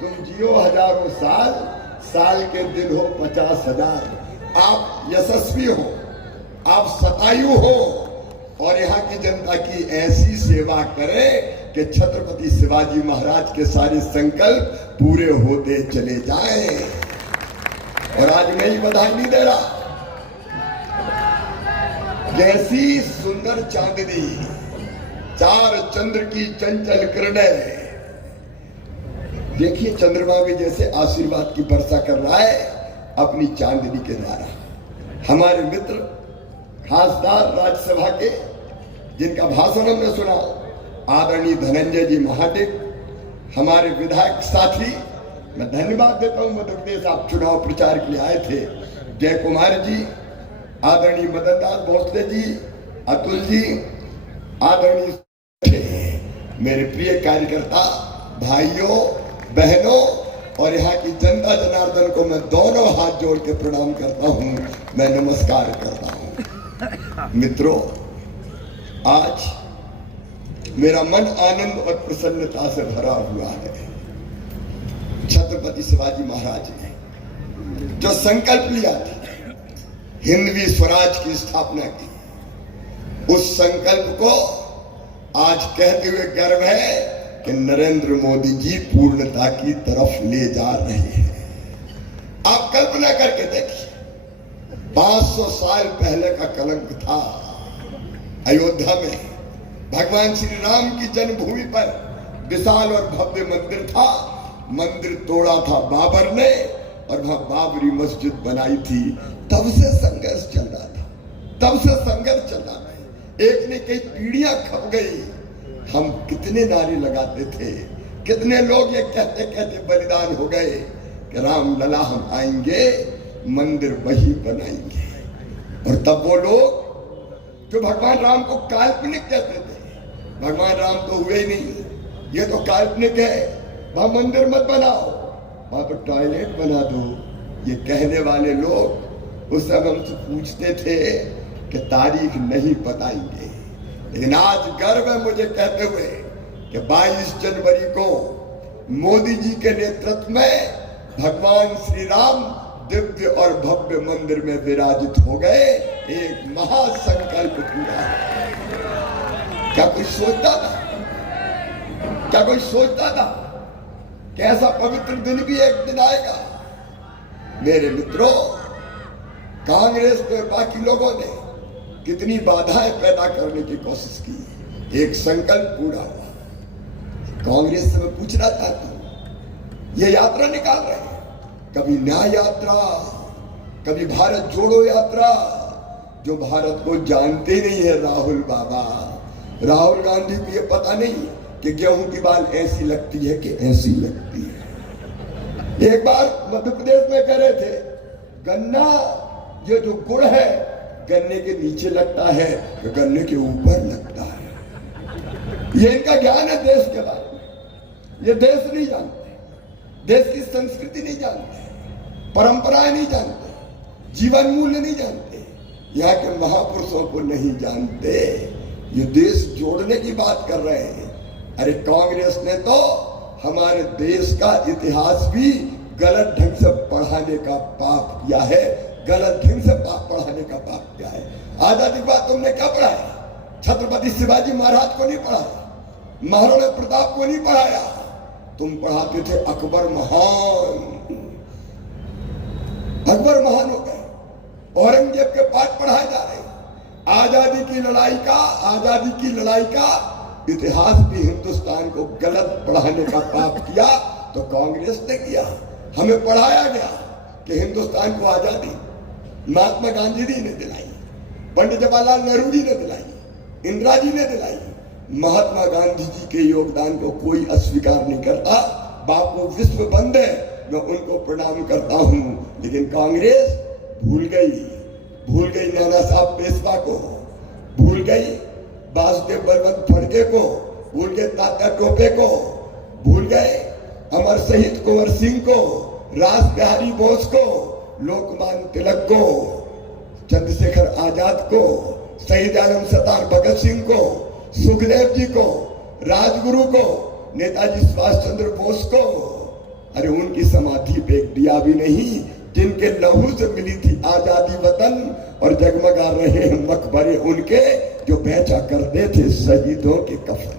तुम जियो हजारों साल, साल के दिन हो 50,000. आप यशस्वी हो, आप शतायु हो और यहाँ की जनता की ऐसी सेवा करें कि छत्रपति शिवाजी महाराज के सारे संकल्प पूरे होते चले जाएं. और आज मैं ही बधाई नहीं दे रहा, जैसी सुंदर चांदनी, चार चंद्र की चंचल किरणें. देखिए चंद्रमा भी जैसे आशीर्वाद की वर्षा कर रहा है अपनी चांदनी के द्वारा. हमारे मित्र खासदार राज्यसभा के जिनका भाषण हमने सुना, आदरणीय धनंजय जी महाडिक, हमारे विधायक साथी, मैं धन्यवाद देता हूं. मध्य प्रदेश आप चुनाव प्रचार के लिए आए थे. जय कुमार जी, आदरणीय मदन दास भोसले जी, अतुल जी, आदरणीय मेरे प्रिय कार्यकर्ता भाइयों बहनों और यहाँ की जनता जनार्दन को मैं दोनों हाथ जोड़ के प्रणाम करता हूं, मैं नमस्कार करता हूं. मित्रों, आज मेरा मन आनंद और प्रसन्नता से भरा हुआ है. छत्रपति शिवाजी महाराज ने जो संकल्प लिया था हिंदवी स्वराज की स्थापना की, उस संकल्प को आज कहते हुए गर्व है कि नरेंद्र मोदी जी पूर्णता की तरफ ले जा रहे हैं. आप कल्पना करके देखिए, 500 साल पहले का कलंक था. अयोध्या में भगवान श्री राम की जन्मभूमि पर विशाल और भव्य मंदिर था. मंदिर तोड़ा था बाबर ने और वहां बाबरी मस्जिद बनाई थी. तब से संघर्ष चल रहा था, तब से संघर्ष चल रहा है. एक ने कई पीढ़ियां खप गई. हम कितने नारे लगाते थे, कितने लोग ये कहते कहते बलिदान हो गए कि राम लला हम आएंगे, मंदिर वही बनाएंगे. और तब वो लोग जो भगवान राम को काल्पनिक कहते थे, भगवान राम तो हुए ही नहीं, ये तो काल्पनिक है, वहां मंदिर मत बनाओ, वहां पर टॉयलेट बना दो, ये कहने वाले लोग उस समय हमसे पूछते थे कि तारीख नहीं बताएंगे. लेकिन आज गर्व है मुझे कहते हुए कि 22 जनवरी को मोदी जी के नेतृत्व में भगवान श्री राम दिव्य और भव्य मंदिर में विराजित हो गए. एक महासंकल्प पूरा. क्या कोई सोचता था, क्या कोई सोचता था कि ऐसा पवित्र दिन भी एक दिन आएगा? मेरे मित्रों, कांग्रेस के बाकी लोगों ने कितनी बाधाएं पैदा करने की कोशिश की, एक संकल्प पूरा हुआ. कांग्रेस से मैं पूछना चाहता हूं, ये यात्रा निकाल रहे हैं, कभी न्याय यात्रा, कभी भारत जोड़ो यात्रा, जो भारत को जानते नहीं है. राहुल बाबा, राहुल गांधी को ये पता नहीं कि गेहूं की बाल ऐसी लगती है कि ऐसी लगती है. एक बार मध्य प्रदेश में कह रहे थे गन्ना, ये जो गुड़ है गन्ने के नीचे लगता है तो गन्ने के ऊपर लगता है. ये इनका ज्ञान है देश के बारे में. ये देश नहीं जानते, देश की संस्कृति नहीं जानते, परंपराएं नहीं जानते, जीवन मूल्य नहीं जानते, यहाँ के महापुरुषों को नहीं जानते. ये देश जोड़ने की बात कर रहे हैं. अरे कांग्रेस ने तो हमारे देश का इतिहास भी गलत ढंग से पढ़ाने का पाप किया है, गलत ढंग से पढ़ाने बढ़ाने का पाप किया है। आजादी के बाद तुमने क्या पढ़ाया? छत्रपति शिवाजी महाराज को नहीं पढ़ाया, महाराणा प्रताप को नहीं पढ़ाया, तुम पढ़ाते थे अकबर महान। अकबर महान हो गए, औरंगजेब के पाठ पढ़ाए जा रहे। आजादी की लड़ाई का इतिहास भी हिंदुस्तान को गलत पढ़ाने का पाप किया तो कांग्रेस ने किया। हमें पढ़ाया गया कि हिंदुस्तान को आजादी महात्मा गांधी जी ने दिलाई, पंडित जवाहरलाल नेहरू जी ने दिलाई, इंदिरा जी ने दिलाई। महात्मा गांधी जी के योगदान को कोई अस्वीकार नहीं करता। बापू विश्व बंद है, मैं उनको प्रणाम करता हूं, लेकिन कांग्रेस भूल गई नाना साहब पेशवा को, भूल गई वासुदेव बलवंत फड़के को, भूल गए तात्या टोपे को, भूल गए अमर शहीद कुंवर सिंह को, रास बिहारी बोस को, लोकमान्य तिलक को, चंद्रशेखर आजाद को, शहीद आलम सरदार भगत सिंह को, सुखदेव जी को, राजगुरु को, नेताजी सुभाष चंद्र बोस को। अरे उनकी समाधि पे एक दिया भी नहीं, जिनके लहू से मिली थी आजादी वतन, और जगमगा रहे हैं मकबरे उनके जो बेचा करते थे शहीदों के कफन।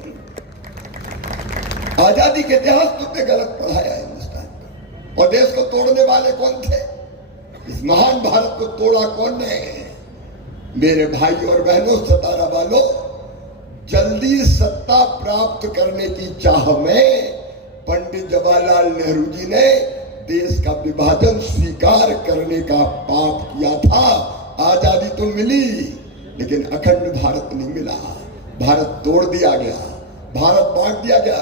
आजादी के इतिहास तुमने गलत पढ़ाया हिंदुस्तान को। और देश को तोड़ने वाले कौन थे? इस महान भारत को तोड़ा कौन ने? मेरे भाई और बहनों, सतारा वालों, जल्दी सत्ता प्राप्त करने की चाह में पंडित जवाहरलाल नेहरू जी ने देश का विभाजन स्वीकार करने का पाप किया था। आजादी तो मिली, लेकिन अखंड भारत नहीं मिला। भारत तोड़ दिया गया, भारत बांट दिया गया।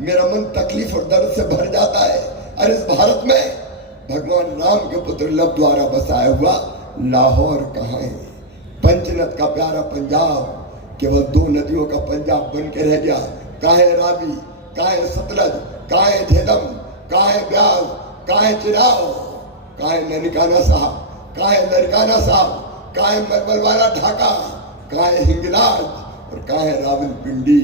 मेरा मन तकलीफ और दर्द से भर जाता है। अरे इस भारत में भगवान राम के पुत्र लव द्वारा बसाया हुआ लाहौर कहाँ है? पंचनद का प्यारा पंजाब केवल 2 नदियों का पंजाब बन के रह गया। कहाँ है रावी, कहाँ है सतलज, कहाँ है झेलम, कहाँ है ब्यास, कहाँ है चिनाव, कहाँ है ननकाना साहब, कहाँ है नरकाना साहब, कहाँ है मलमलवाला ढाका, कहाँ है हिंगलाज और कहाँ है रावलपिंडी?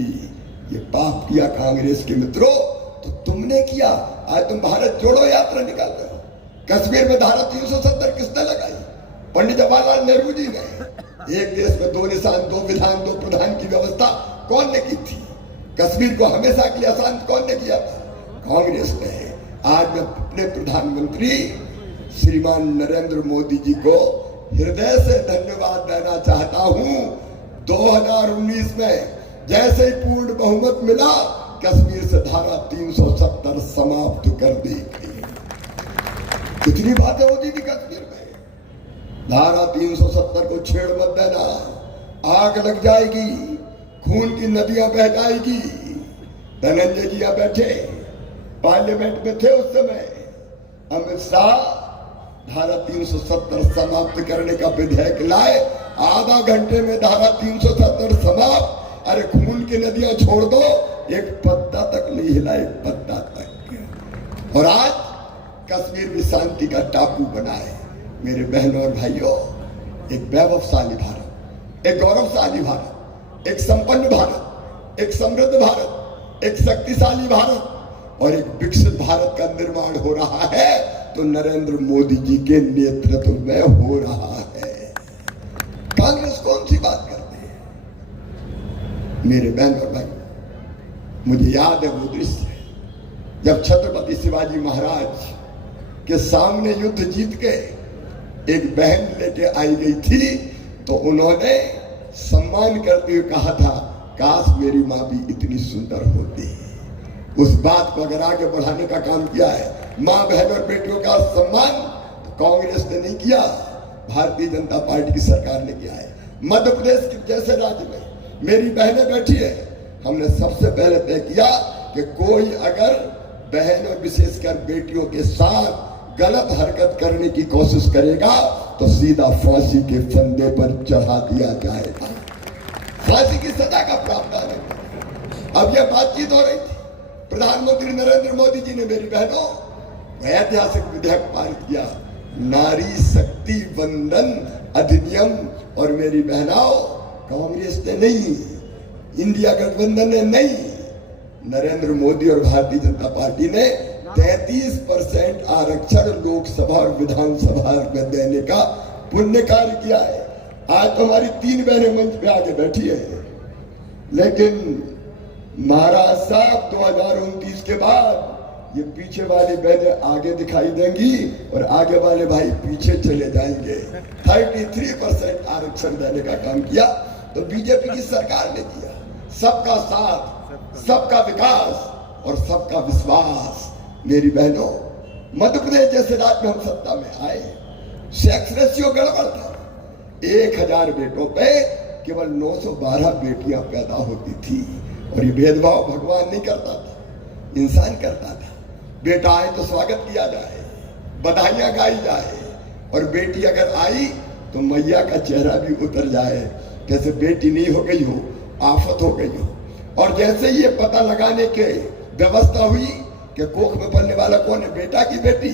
ये पाप किया कांग्रेस के मित्रों तो तुमने किया। आज तुम भारत जोड़ो यात्रा निकाल रहे हो। कश्मीर में धारा 370 किसने लगाई? पंडित जवाहरलाल नेहरू जी ने। एक देश में 2 निशान, 2 विधान, 2 प्रधान की व्यवस्था कौन ने की थी? कश्मीर को हमेशा के लिए अशांत कौन ने किया था? कांग्रेस ने। आज मैं अपने प्रधानमंत्री श्रीमान नरेंद्र मोदी जी को हृदय से धन्यवाद देना चाहता हूं। 2019 में जैसे ही पूर्ण बहुमत मिला, कश्मीर से धारा 370 समाप्त कर दी गई। कितनी बातें होती थी कश्मीर में। धारा 370 को छेड़ मत देना, आग लग जाएगी, खून की नदियां बह जाएगी। धनंजय जी बैठे पार्लियामेंट में थे उस समय। अमित शाह धारा 370 समाप्त करने का विधेयक लाए, आधा घंटे में धारा 370 समाप्त। अरे खून की नदियां छोड़ दो, एक पत्ता तक नहीं हिला, एक पत्ता तक। और आज कश्मीर भी शांति का टापू बना है। मेरे बहनों और भाइयों, एक वैभवशाली भारत, एक गौरवशाली भारत, एक संपन्न भारत, एक समृद्ध भारत, एक शक्तिशाली भारत और एक विकसित भारत का निर्माण हो रहा है तो नरेंद्र मोदी जी के नेतृत्व में हो रहा है। कांग्रेस कौन सी बात करती है? मेरे बहन और भाई, मुझे याद है वो दृश्य जब छत्रपति शिवाजी महाराज के सामने युद्ध जीत के एक बहन लेके आई गई थी तो उन्होंने सम्मान करते हुए कहा था, काश मेरी मां भी इतनी सुंदर होती। उस बात को अगर आगे बढ़ाने का काम किया है, मां बहन और बेटियों का सम्मान तो कांग्रेस ने नहीं किया, भारतीय जनता पार्टी की सरकार ने किया है। मध्य प्रदेश के जैसे राज्य में मेरी बहनें बैठी है, हमने सबसे पहले तय किया कि कोई अगर बहन और विशेषकर बेटियों के साथ गलत हरकत करने की कोशिश करेगा तो सीधा फांसी के फंदे पर चढ़ा दिया जाएगा, फांसी की सजा का प्रावधान है। अब यह बातचीत हो रही थी, प्रधानमंत्री नरेंद्र मोदी जी ने मेरी बहनों ऐतिहासिक विधेयक पारित किया, नारी शक्ति वंदन अधिनियम। और मेरी बहनों, कांग्रेस ने नहीं, इंडिया गठबंधन ने नहीं, नरेंद्र मोदी और भारतीय जनता पार्टी ने 33% आरक्षण लोकसभा और विधानसभा में देने का पुण्य कार्य किया है। आज तो हमारी 3 बहनें मंच पे आके बैठी है, लेकिन महाराज साहब 2029 के बाद ये पीछे वाली बहनें आगे दिखाई देंगी और आगे वाले भाई पीछे चले जाएंगे। 33% आरक्षण देने का काम किया तो बीजेपी की सरकार ने किया। सबका साथ, सबका विकास और सबका विश्वास। मेरी बहनों, मध्य प्रदेश जैसे राज्य में हम सत्ता में आए, सेक्स रेशियो गड़बड़ था। 1000 बेटों पे केवल 912 बेटियां पैदा होती थी और ये भेदभाव भगवान नहीं करता था, इंसान करता था। बेटा आए तो स्वागत किया जाए, बधाइयां गाई जाए, और बेटी अगर आई तो मैया का चेहरा भी उतर जाए, जैसे बेटी नहीं हो गई हो, आफत हो गई हो। और जैसे ये पता लगाने के व्यवस्था हुई कि कोख में पलने वाला कौन है, बेटा की बेटी,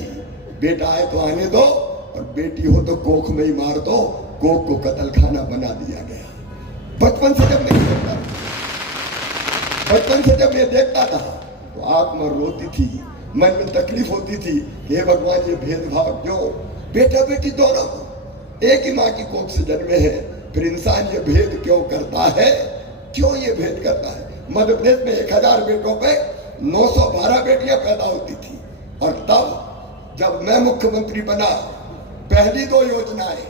बेटा आए तो आने दो और बेटी हो तो कोख में ही मार दो, कोख को कत्ल खाना बना दिया गया। बचपन से जब नहीं देखता, बचपन से जब ये देखता था तो आत्मा रोती थी, मन में तकलीफ होती थी कि हे भगवान, ये भेदभाव क्यों? बेटा बेटी दोनों एक ही माँ की कोख से जन्मे हैं, फिर इंसान ये भेद क्यों करता है? क्यों ये भेद करता है? मध्य प्रदेश में 1000 बेटों पे 912 बेटियां पैदा होती थी। और तब जब मैं मुख्यमंत्री बना, पहली 2 योजनाएं,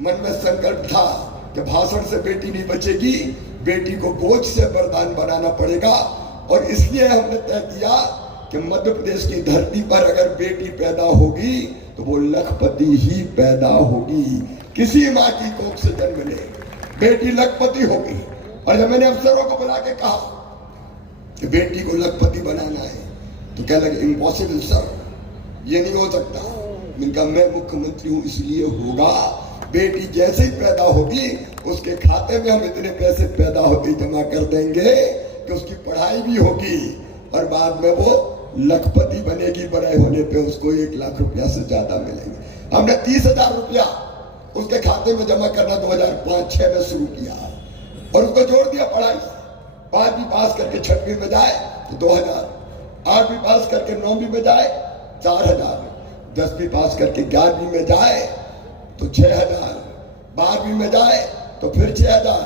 मन में संकल्प था कि भाषण से बेटी नहीं बचेगी, बेटी को बोझ से वरदान बनाना पड़ेगा। और इसलिए हमने तय किया कि मध्य प्रदेश की धरती पर अगर बेटी पैदा होगी तो वो लखपति ही पैदा होगी। किसी माँ की कोख से जन्म ले बेटी लखपति होगी। और जब मैंने अफसरों को बुला के कहा कि बेटी को लखपति बनाना है तो कह लगे इम्पॉसिबल सर, ये नहीं हो सकता। मैंने कहा मैं मुख्यमंत्री हूं इसलिए होगा। बेटी जैसे ही पैदा होगी उसके खाते में हम इतने पैसे पैदा होते जमा कर देंगे कि उसकी पढ़ाई भी होगी और बाद में वो लखपति बनेगी। बड़े होने पे उसको 1 लाख रुपया से ज्यादा मिलेंगे। हमने 30,000 रुपया उसके खाते में जमा करना 2005-06 में शुरू किया और उसको जोड़ दिया पढ़ाई। 5वीं पास करके 6वीं में जाए तो 2000, 8वीं पास करके 9वीं में जाए 4000, 10वीं पास करके 11वीं में जाए तो 6000, 12वीं में जाए तो फिर 6000,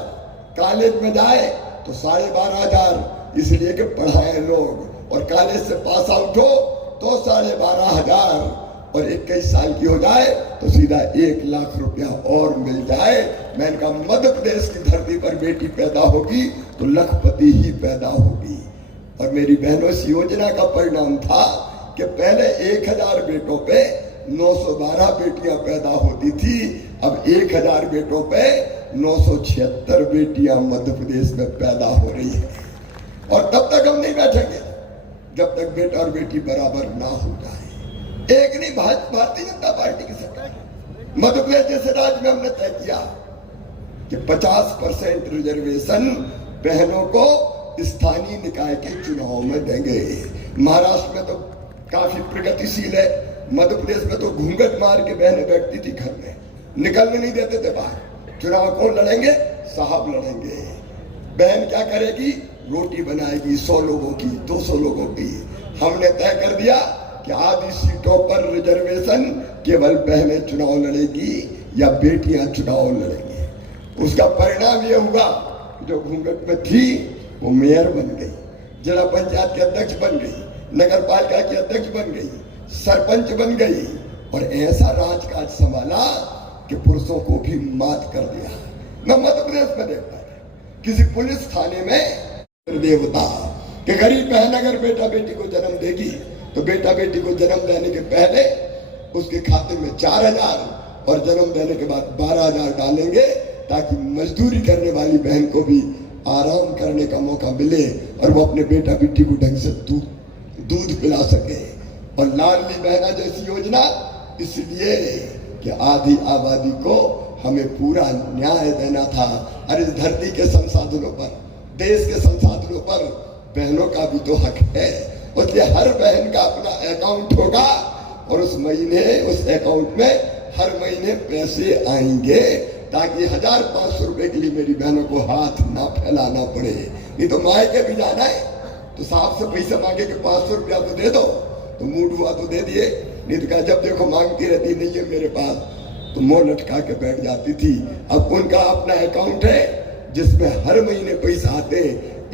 कॉलेज में जाए तो 12,500, इसलिए कि पढ़ाए लोग। और कॉलेज से पास आउट हो तो 12,500 और 21 साल की हो जाए तो सीधा 1 लाख रुपया और मिल जाए। मैंने कहा मध्य प्रदेश की धरती पर बेटी पैदा होगी तो लखपति ही पैदा होगी। और मेरी बहनों, इस योजना का परिणाम था कि पहले 1000 बेटों पे 912 बेटियां पैदा होती थी, अब 1000 बेटों पे 976 बेटियां मध्य प्रदेश में पैदा हो रही है। और तब तक हम नहीं बैठेंगे जब तक बेटा और बेटी बराबर ना हो जाए। एक नहीं, भारतीय जनता पार्टी की सरकार मध्य प्रदेश जैसे राज्य में हमने तय किया कि 50% रिजर्वेशन बहनों को स्थानीय निकाय के चुनाव में देंगे। महाराष्ट्र में तो काफी प्रगतिशील है, मध्य प्रदेश में तो घूंघट मार के बहनें बैठती थी घर में, निकलने नहीं देते थे बाहर। चुनाव कौन लड़ेंगे? साहब लड़ेंगे। बहन क्या करेगी? रोटी बनाएगी 100 लोगों की, 200 लोगों की। हमने तय कर दिया कि आधी सीटों पर रिजर्वेशन केवल बहनें चुनाव लड़ेगी या बेटियां चुनाव लड़ेंगी। उसका परिणाम यह हुआ, जो घूंघट में थी वो मेयर बन गई, जिला पंचायत के अध्यक्ष बन गई, नगर पालिका की अध्यक्ष बन गई, सरपंच बन गई और ऐसा राजकाज संभाला कि पुरुषों को भी मात कर दिया। मैं मध्य प्रदेश में देखता था किसी पुलिस थाने में देवता कि गरीब बहन अगर बेटा बेटी को जन्म देगी तो बेटा बेटी को जन्म देने के पहले उसके खाते में 4000 और जन्म देने के बाद 12000 डालेंगे ताकि मजदूरी करने वाली बहन को भी आराम करने का मौका मिले और वो अपने बेटा बेटी को ढंग से दूध पिला सके। और लाडली बहना जैसी योजना इसलिए कि आधी आबादी को हमें पूरा न्याय देना था और इस धरती के संसाधनों पर, देश के संसाधनों पर बहनों का भी तो हक है। इसलिए हर बहन का अपना अकाउंट होगा और उस अकाउंट में हर महीने पैसे आएंगे ताकि 1500 रुपए के लिए मेरी बहनों को हाथ ना फैलाना पड़े। नहीं तो मायके भी जाना है तो साहब से पैसा मांगे कि 500 रुपया तो दे दो, तो मूड हुआ तो दे दिए, नहीं तो कहा जब देखो मांगती रहती नहीं है मेरे पास। तो मुंह लटका के बैठ जाती थी। अब उनका अपना अकाउंट है जिसमें हर महीने पैसा आते।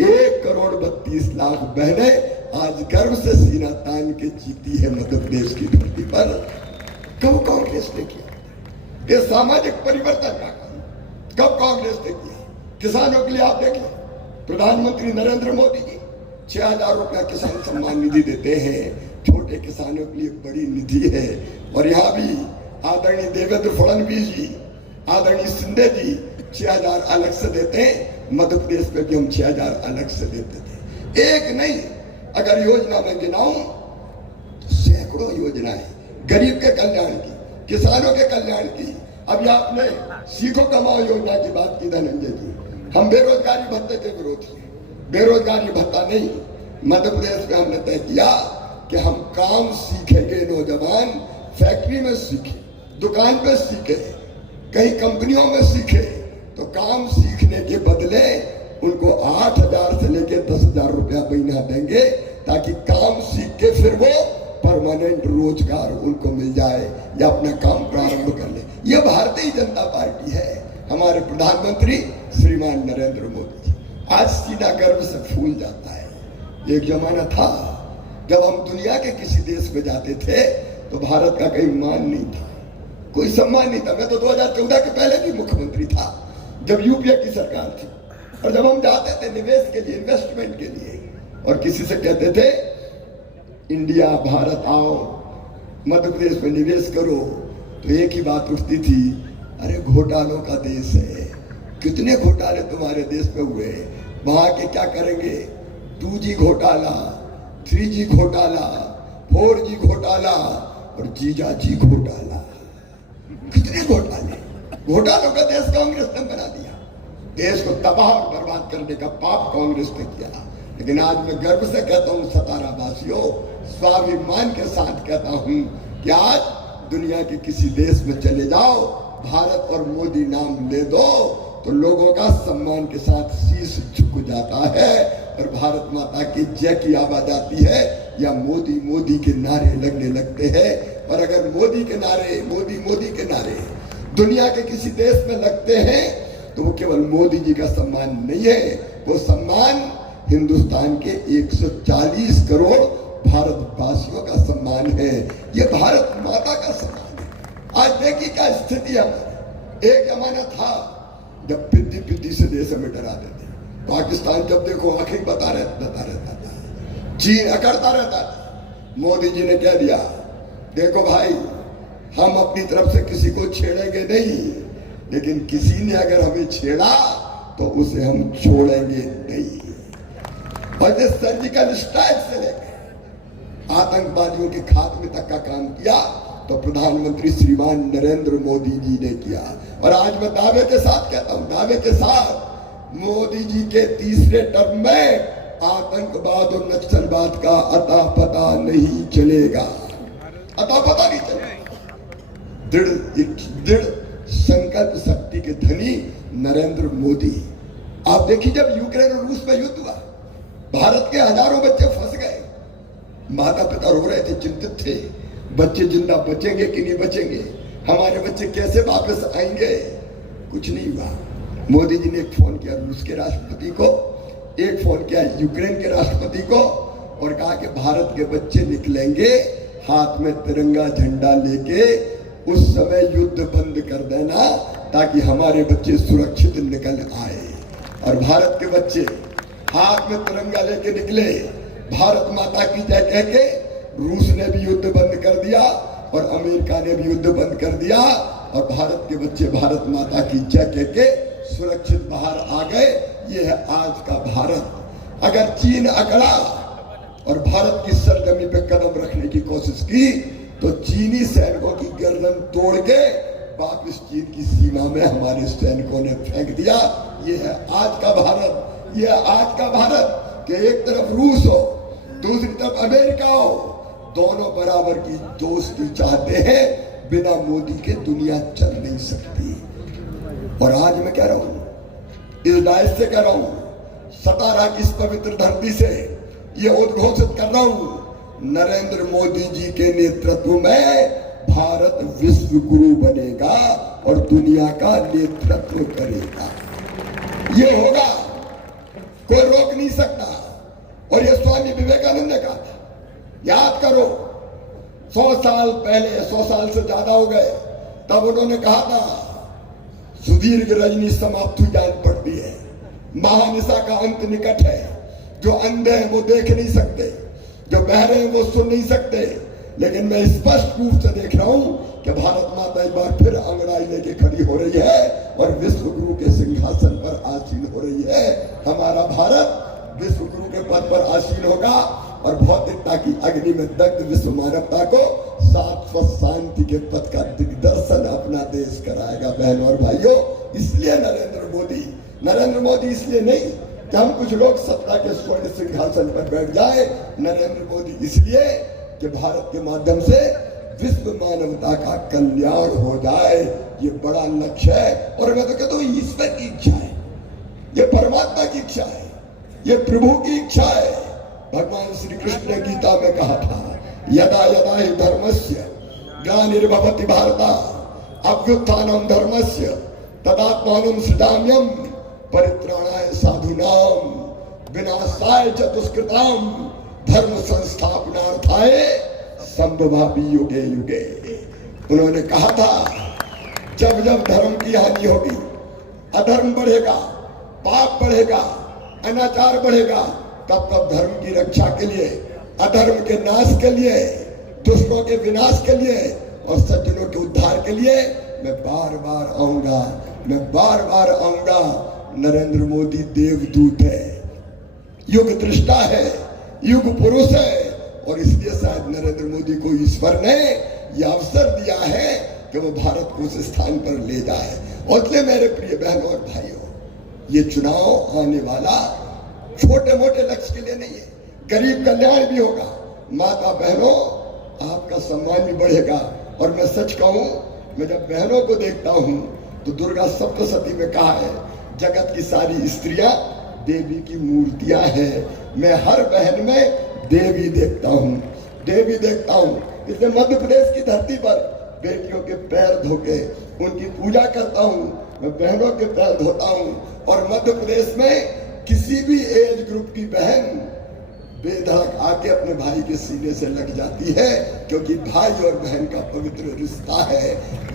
1,32,00,000 बहनें आज गर्व से सीना तान के जीती है मध्य प्रदेश की धरती पर। कब कांग्रेस ने किया ये सामाजिक परिवर्तन का काम? कब कांग्रेस ने किया? किसानों के लिए आप देखिए, प्रधानमंत्री नरेंद्र मोदी जी 6,000 रुपया किसान सम्मान निधि देते हैं। छोटे किसानों के लिए बड़ी निधि है। और यहाँ भी आदरणीय देवेंद्र फडणवीस जी, आदरणीय शिंदे जी 6,000 अलग से देते हैं। मध्य प्रदेश में भी हम 6,000 अलग से देते थे। एक नहीं, अगर योजना में गिनाऊं तो सैकड़ों योजनाएं गरीब के कल्याण की, किसानों के कल्याण की। अभी आपने सीखो कमाओ योजना की बात की धनंजय जी, हम बेरोजगारी भत्ते के विरोधी हैं। बेरोजगारी भत्ता नहीं, मध्य प्रदेश में हमने तय किया कि हम काम सीखेंगे। नौजवान फैक्ट्री में सीखे, दुकान पे सीखे, कहीं कंपनियों में सीखे, तो काम सीखने के बदले उनको 8,000 से लेकर 10,000 रुपया महीना देंगे, ताकि काम सीख के फिर वो परमानेंट रोजगार उनको मिल जाए या अपना काम प्रारंभ कर ले। यह भारतीय जनता पार्टी है, हमारे प्रधानमंत्री श्रीमान नरेंद्र मोदी जी। आज सीधा गर्व से फूल जाता है। एक जमाना था जब हम दुनिया के किसी देश में जाते थे तो भारत का कोई मान नहीं था, कोई सम्मान नहीं था। मैं तो 2014 के पहले भी मुख्यमंत्री था, जब यूपीए की सरकार थी। और जब हम जाते थे निवेश के लिए, इन्वेस्टमेंट के लिए, और किसी से कहते थे इंडिया भारत आओ मध्य प्रदेश में निवेश करो, तो एक ही बात उठती थी, अरे घोटालों का देश है, कितने घोटाले तुम्हारे देश में हुए, वहां के क्या करेंगे? 2G घोटाला, 3G घोटाला, 4G घोटाला और जीजाजी घोटाला। कितने घोटाले, घोटालों का देश कांग्रेस ने बना दिया। देश को तबाह और बर्बाद करने का पाप कांग्रेस ने किया। लेकिन आज मैं गर्व से कहता हूं, सतारा वासियों, स्वाभिमान के साथ कहता हूं कि आज दुनिया के किसी देश में चले जाओ, भारत और मोदी नाम ले दो तो लोगों का सम्मान के साथ शीश झुक जाता है और भारत माता की जय की आवाज आती है, या मोदी मोदी के नारे लगने लगते हैं। और अगर मोदी के नारे, मोदी मोदी के नारे दुनिया के किसी देश में लगते हैं तो वो केवल मोदी जी का सम्मान नहीं है, वो सम्मान हिंदुस्तान के 140 करोड़ भारतवासियों का सम्मान है। ये भारत माता का सम्मान है। आज देखिए क्या स्थिति है हमारी। एक जमाना था जब पिद्दी पिद्दी से देश में डराते थे। पाकिस्तान जब देखो आखिर बता रहता था, चीन अकड़ता रहता था। मोदी जी ने कह दिया, देखो भाई, हम अपनी तरफ से किसी को छेड़ेंगे नहीं, लेकिन किसी ने अगर हमें छेड़ा तो उसे हम छोड़ेंगे नहीं। और ये सर्जिकल स्ट्राइक से लेकर आतंकवादियों के खात्मे तक का काम किया तो प्रधानमंत्री श्रीमान नरेंद्र मोदी जी ने किया। और आज मैं दावे के साथ कहता हूं, दावे के साथ, मोदी जी के तीसरे टर्म में आतंकवाद और नक्सलवाद का अता पता नहीं चलेगा, अता पता नहीं चलेगा। दृढ़ संकल्प शक्ति के धनी नरेंद्र मोदी। आप देखिए, जब यूक्रेन और रूस में युद्ध हुआ, भारत के हजारों बच्चे फंस गए, माता पिता रो रहे थे, चिंतित थे, बच्चे जिंदा बचेंगे कि नहीं बचेंगे, हमारे बच्चे कैसे वापस आएंगे। कुछ नहीं हुआ। मोदी जी ने एक फोन किया रूस के राष्ट्रपति को, एक फोन किया यूक्रेन के राष्ट्रपति को, और कहा कि भारत के बच्चे निकलेंगे हाथ में तिरंगा झंडा लेके, उस समय युद्ध बंद कर देना ताकि हमारे बच्चे सुरक्षित निकल आए। और भारत के बच्चे हाथ में तिरंगा लेके निकले, भारत माता की जय कह के। रूस ने भी युद्ध बंद कर दिया और अमेरिका ने भी युद्ध बंद कर दिया, और भारत के बच्चे भारत माता की जय कह के सुरक्षित बाहर आ गए। ये है आज का भारत। अगर चीन अकड़ा और भारत की सरजमी पे कदम रखने की कोशिश की तो चीनी सैनिकों की गर्दन तोड़ के वापिस चीन की सीमा में हमारे सैनिकों ने फेंक दिया। ये है आज का भारत। ये है आज का भारत कि एक तरफ रूस हो, दूसरी तरफ अमेरिका हो, दोनों बराबर की दोस्ती चाहते हैं। बिना मोदी के दुनिया चल नहीं सकती। और आज मैं कह रहा हूं, इस दायित्व से कह रहा हूं, सतारा की इस पवित्र धरती से ये उद्घोषित कर रहा हूं, नरेंद्र मोदी जी के नेतृत्व में भारत विश्व गुरु बनेगा और दुनिया का नेतृत्व करेगा। ये होगा, कोई रोक नहीं सकता। और ये स्वामी विवेकानंद ने कहा था, याद करो 100 साल पहले, 100 साल से ज्यादा हो गए, तब उन्होंने कहा था सुदीर्घ रजनी समाप्त हुई जान पड़ती है, महानिशा का अंत निकट है। जो अंधे हैं वो देख नहीं सकते, जो बहरे हैं वो सुन नहीं सकते, लेकिन मैं स्पष्ट रूप से देख रहा हूं कि भारत माता एक बार फिर अंगड़ाई लेके खड़ी हो रही है और विश्व गुरु के सिंहासन पर आसीन हो रही है। हमारा भारत विश्व गुरु के पद पर आसीन होगा और भौतिकता की अग्नि में दग्ध विश्व मानवता को शाश्वत शांति के पद का दिग्दर्शन अपना देश कराएगा। बहनों और भाइयों, इसलिए नरेंद्र मोदी इसलिए नहीं कि हम कुछ लोग सत्ता के स्वर्ण सिंहासन पर बैठ जाए। नरेंद्र मोदी इसलिए कि भारत के माध्यम से विश्व मानवता का कल्याण हो जाए। ये बड़ा लक्ष्य है और मैं तो कहता हूं ईश्वर की इच्छा है, ये परमात्मा की इच्छा है, ये प्रभु की इच्छा है। भगवान श्री कृष्ण ने गीता में कहा था, यदा यदा हि धर्मस्य ग्लानिर्भवति भारत अभ्युत्थानम धर्मस्य तदात्मानं सृजाम्यहम् परित्राणाय साधूनां विनाशाय च दुष्कृतां धर्म संस्थापनार्थाय संभवामि युगे युगे। उन्होंने कहा था, जब जब धर्म की हानि होगी, अधर्म बढ़ेगा, पाप बढ़ेगा, अनाचार बढ़ेगा, तब तब धर्म की रक्षा के लिए, अधर्म के नाश के लिए, दुष्टों के विनाश के लिए और सज्जनों के उद्धार के लिए मैं बार बार आऊंगा, मैं बार बार आऊंगा। नरेंद्र मोदी देवदूत है, युग दृष्टा है, युग पुरुष है और इसलिए शायद नरेंद्र मोदी को ईश्वर ने यह अवसर दिया है कि वो भारत को उस स्थान पर ले जाए। और इसलिए मेरे प्रिय बहनों और भाइयों, ये चुनाव आने वाला छोटे मोटे लक्ष्य के लिए नहीं है, गरीब कल्याण भी होगा। माता बहनों, आपका सम्मान भी बढ़ेगा। और मैं सच कहूं, मैं जब बहनों को देखता हूं तो दुर्गा सप्तशती में कहा है, जगत की सारी स्त्रियां देवी की मूर्तियां हैं। मैं हर बहन में देवी देखता हूं, देवी देखता हूं। इसलिए मध्य प्रदेश की धरती पर बेटियों के पैर धोके उनकी पूजा करता हूं, मैं बहनों के पैर धोता हूं। और मध्य प्रदेश में किसी भी एज ग्रुप की बहन बेधड़क आके अपने भाई के सीने से लग जाती है, क्योंकि भाई और बहन का पवित्र रिश्ता है।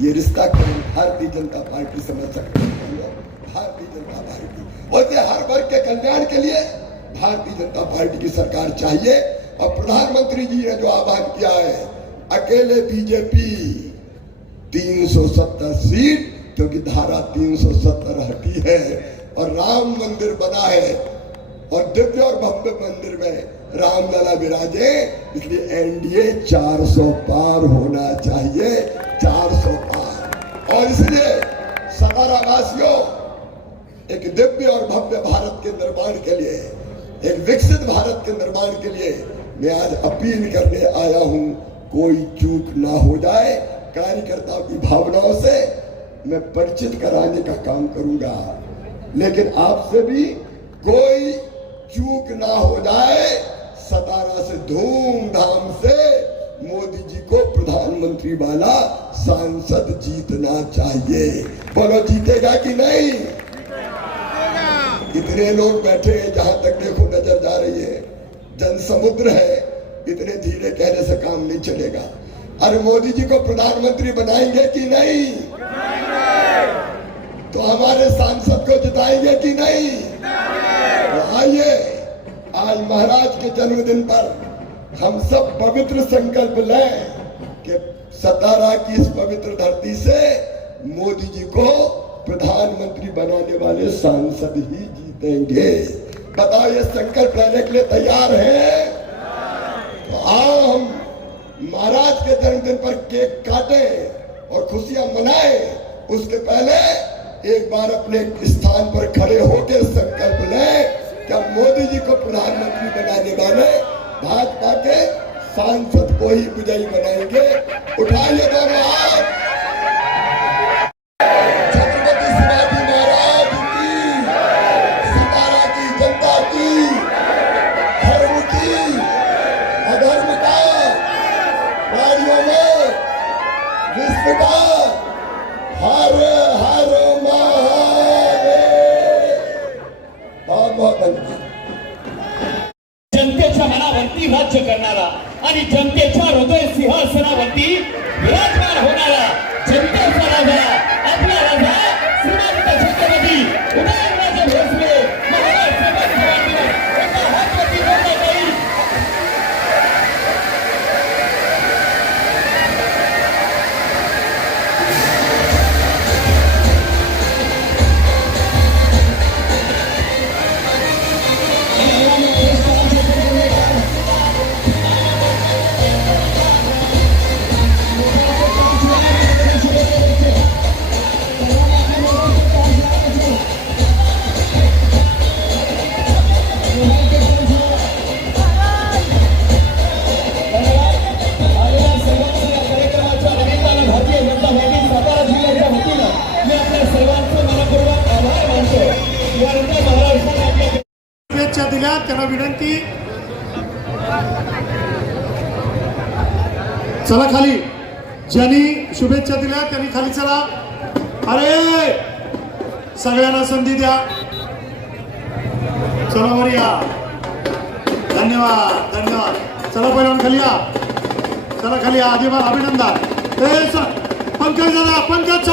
ये रिश्ता केवल भारतीय जनता पार्टी समझ सकती है, भारतीय जनता पार्टी। और ये हर वर्ग के कल्याण के लिए भारतीय जनता पार्टी की सरकार चाहिए। और प्रधानमंत्री जी ने जो आह्वान किया है, अकेले बीजेपी 370 सीट, क्योंकि धारा 370 हटी है और राम मंदिर बना है और दिव्य और भव्य मंदिर में रामलला विराजे, इसलिए एनडीए 400 पार होना चाहिए, 400 पार। और इसलिए सतारा वासियों, एक दिव्य और भव्य भारत के निर्माण के लिए, एक विकसित भारत के निर्माण के लिए मैं आज अपील करने आया हूं, कोई चूक ना हो जाए। कार्यकर्ताओं की भावनाओं से मैं परिचित कराने का काम करूंगा, लेकिन आपसे भी कोई चूक ना हो जाए। सतारा से धूमधाम से मोदी जी को प्रधानमंत्री वाला सांसद जीतना चाहिए। बोलो, जीतेगा कि नहीं? इतने लोग बैठे हैं, जहां तक देखो नजर जा रही है, जन समुद्र है, इतने धीरे कहने से काम नहीं चलेगा। अरे मोदी जी को प्रधानमंत्री बनाएंगे कि नहीं? तो हमारे सांसद को जिताएंगे कि नहीं? तो आइए, आज महाराज के जन्मदिन पर हम सब पवित्र संकल्प लें कि सतारा की इस पवित्र धरती से मोदी जी को प्रधानमंत्री बनाने वाले सांसद ही जीतेंगे। बताओ, ये संकल्प लेने के लिए तैयार हैं? तो आओ हम महाराज के जन्मदिन पर केक काटें और खुशियां मनाएं। उसके पहले एक बार अपने स्थान पर खड़े होकर संकल्प लें कि हम मोदी जी को प्रधानमंत्री बनाने वाले भाजपा के सांसद को ही विजयी बनाएंगे। उठाइए दोनों हाथ। छत्रपति शिवाजी महाराज की, सतारा की जनता की, धर्म की, अधर्म का, गाड़ियों में नमस्कार। हर हर महादेव। बहुत बहुत धन्यवाद। जनतेच्या मनावरती राज्य करणारा आणि जनतेच्या हृदय सिंहासनावरती विराजमान होणारा जनतेचा राजा आपला राजा श्रीमंत छत्रपती उदयनराजे भोसले महाराष्ट्र मुख्यमंत्री एका हातवरती बोलला जाईल। शुभेच्छा दिल्या त्यांना विनंती चला खाली, ज्यांनी शुभेच्छा दिल्या त्यांनी खाली चला। अरे सगळ्यांना संधी द्या, चला वर या। धन्यवाद धन्यवाद। चला पहिला खाली या, चला खाली या। अभिनंदन। पंकज दादा, पंकज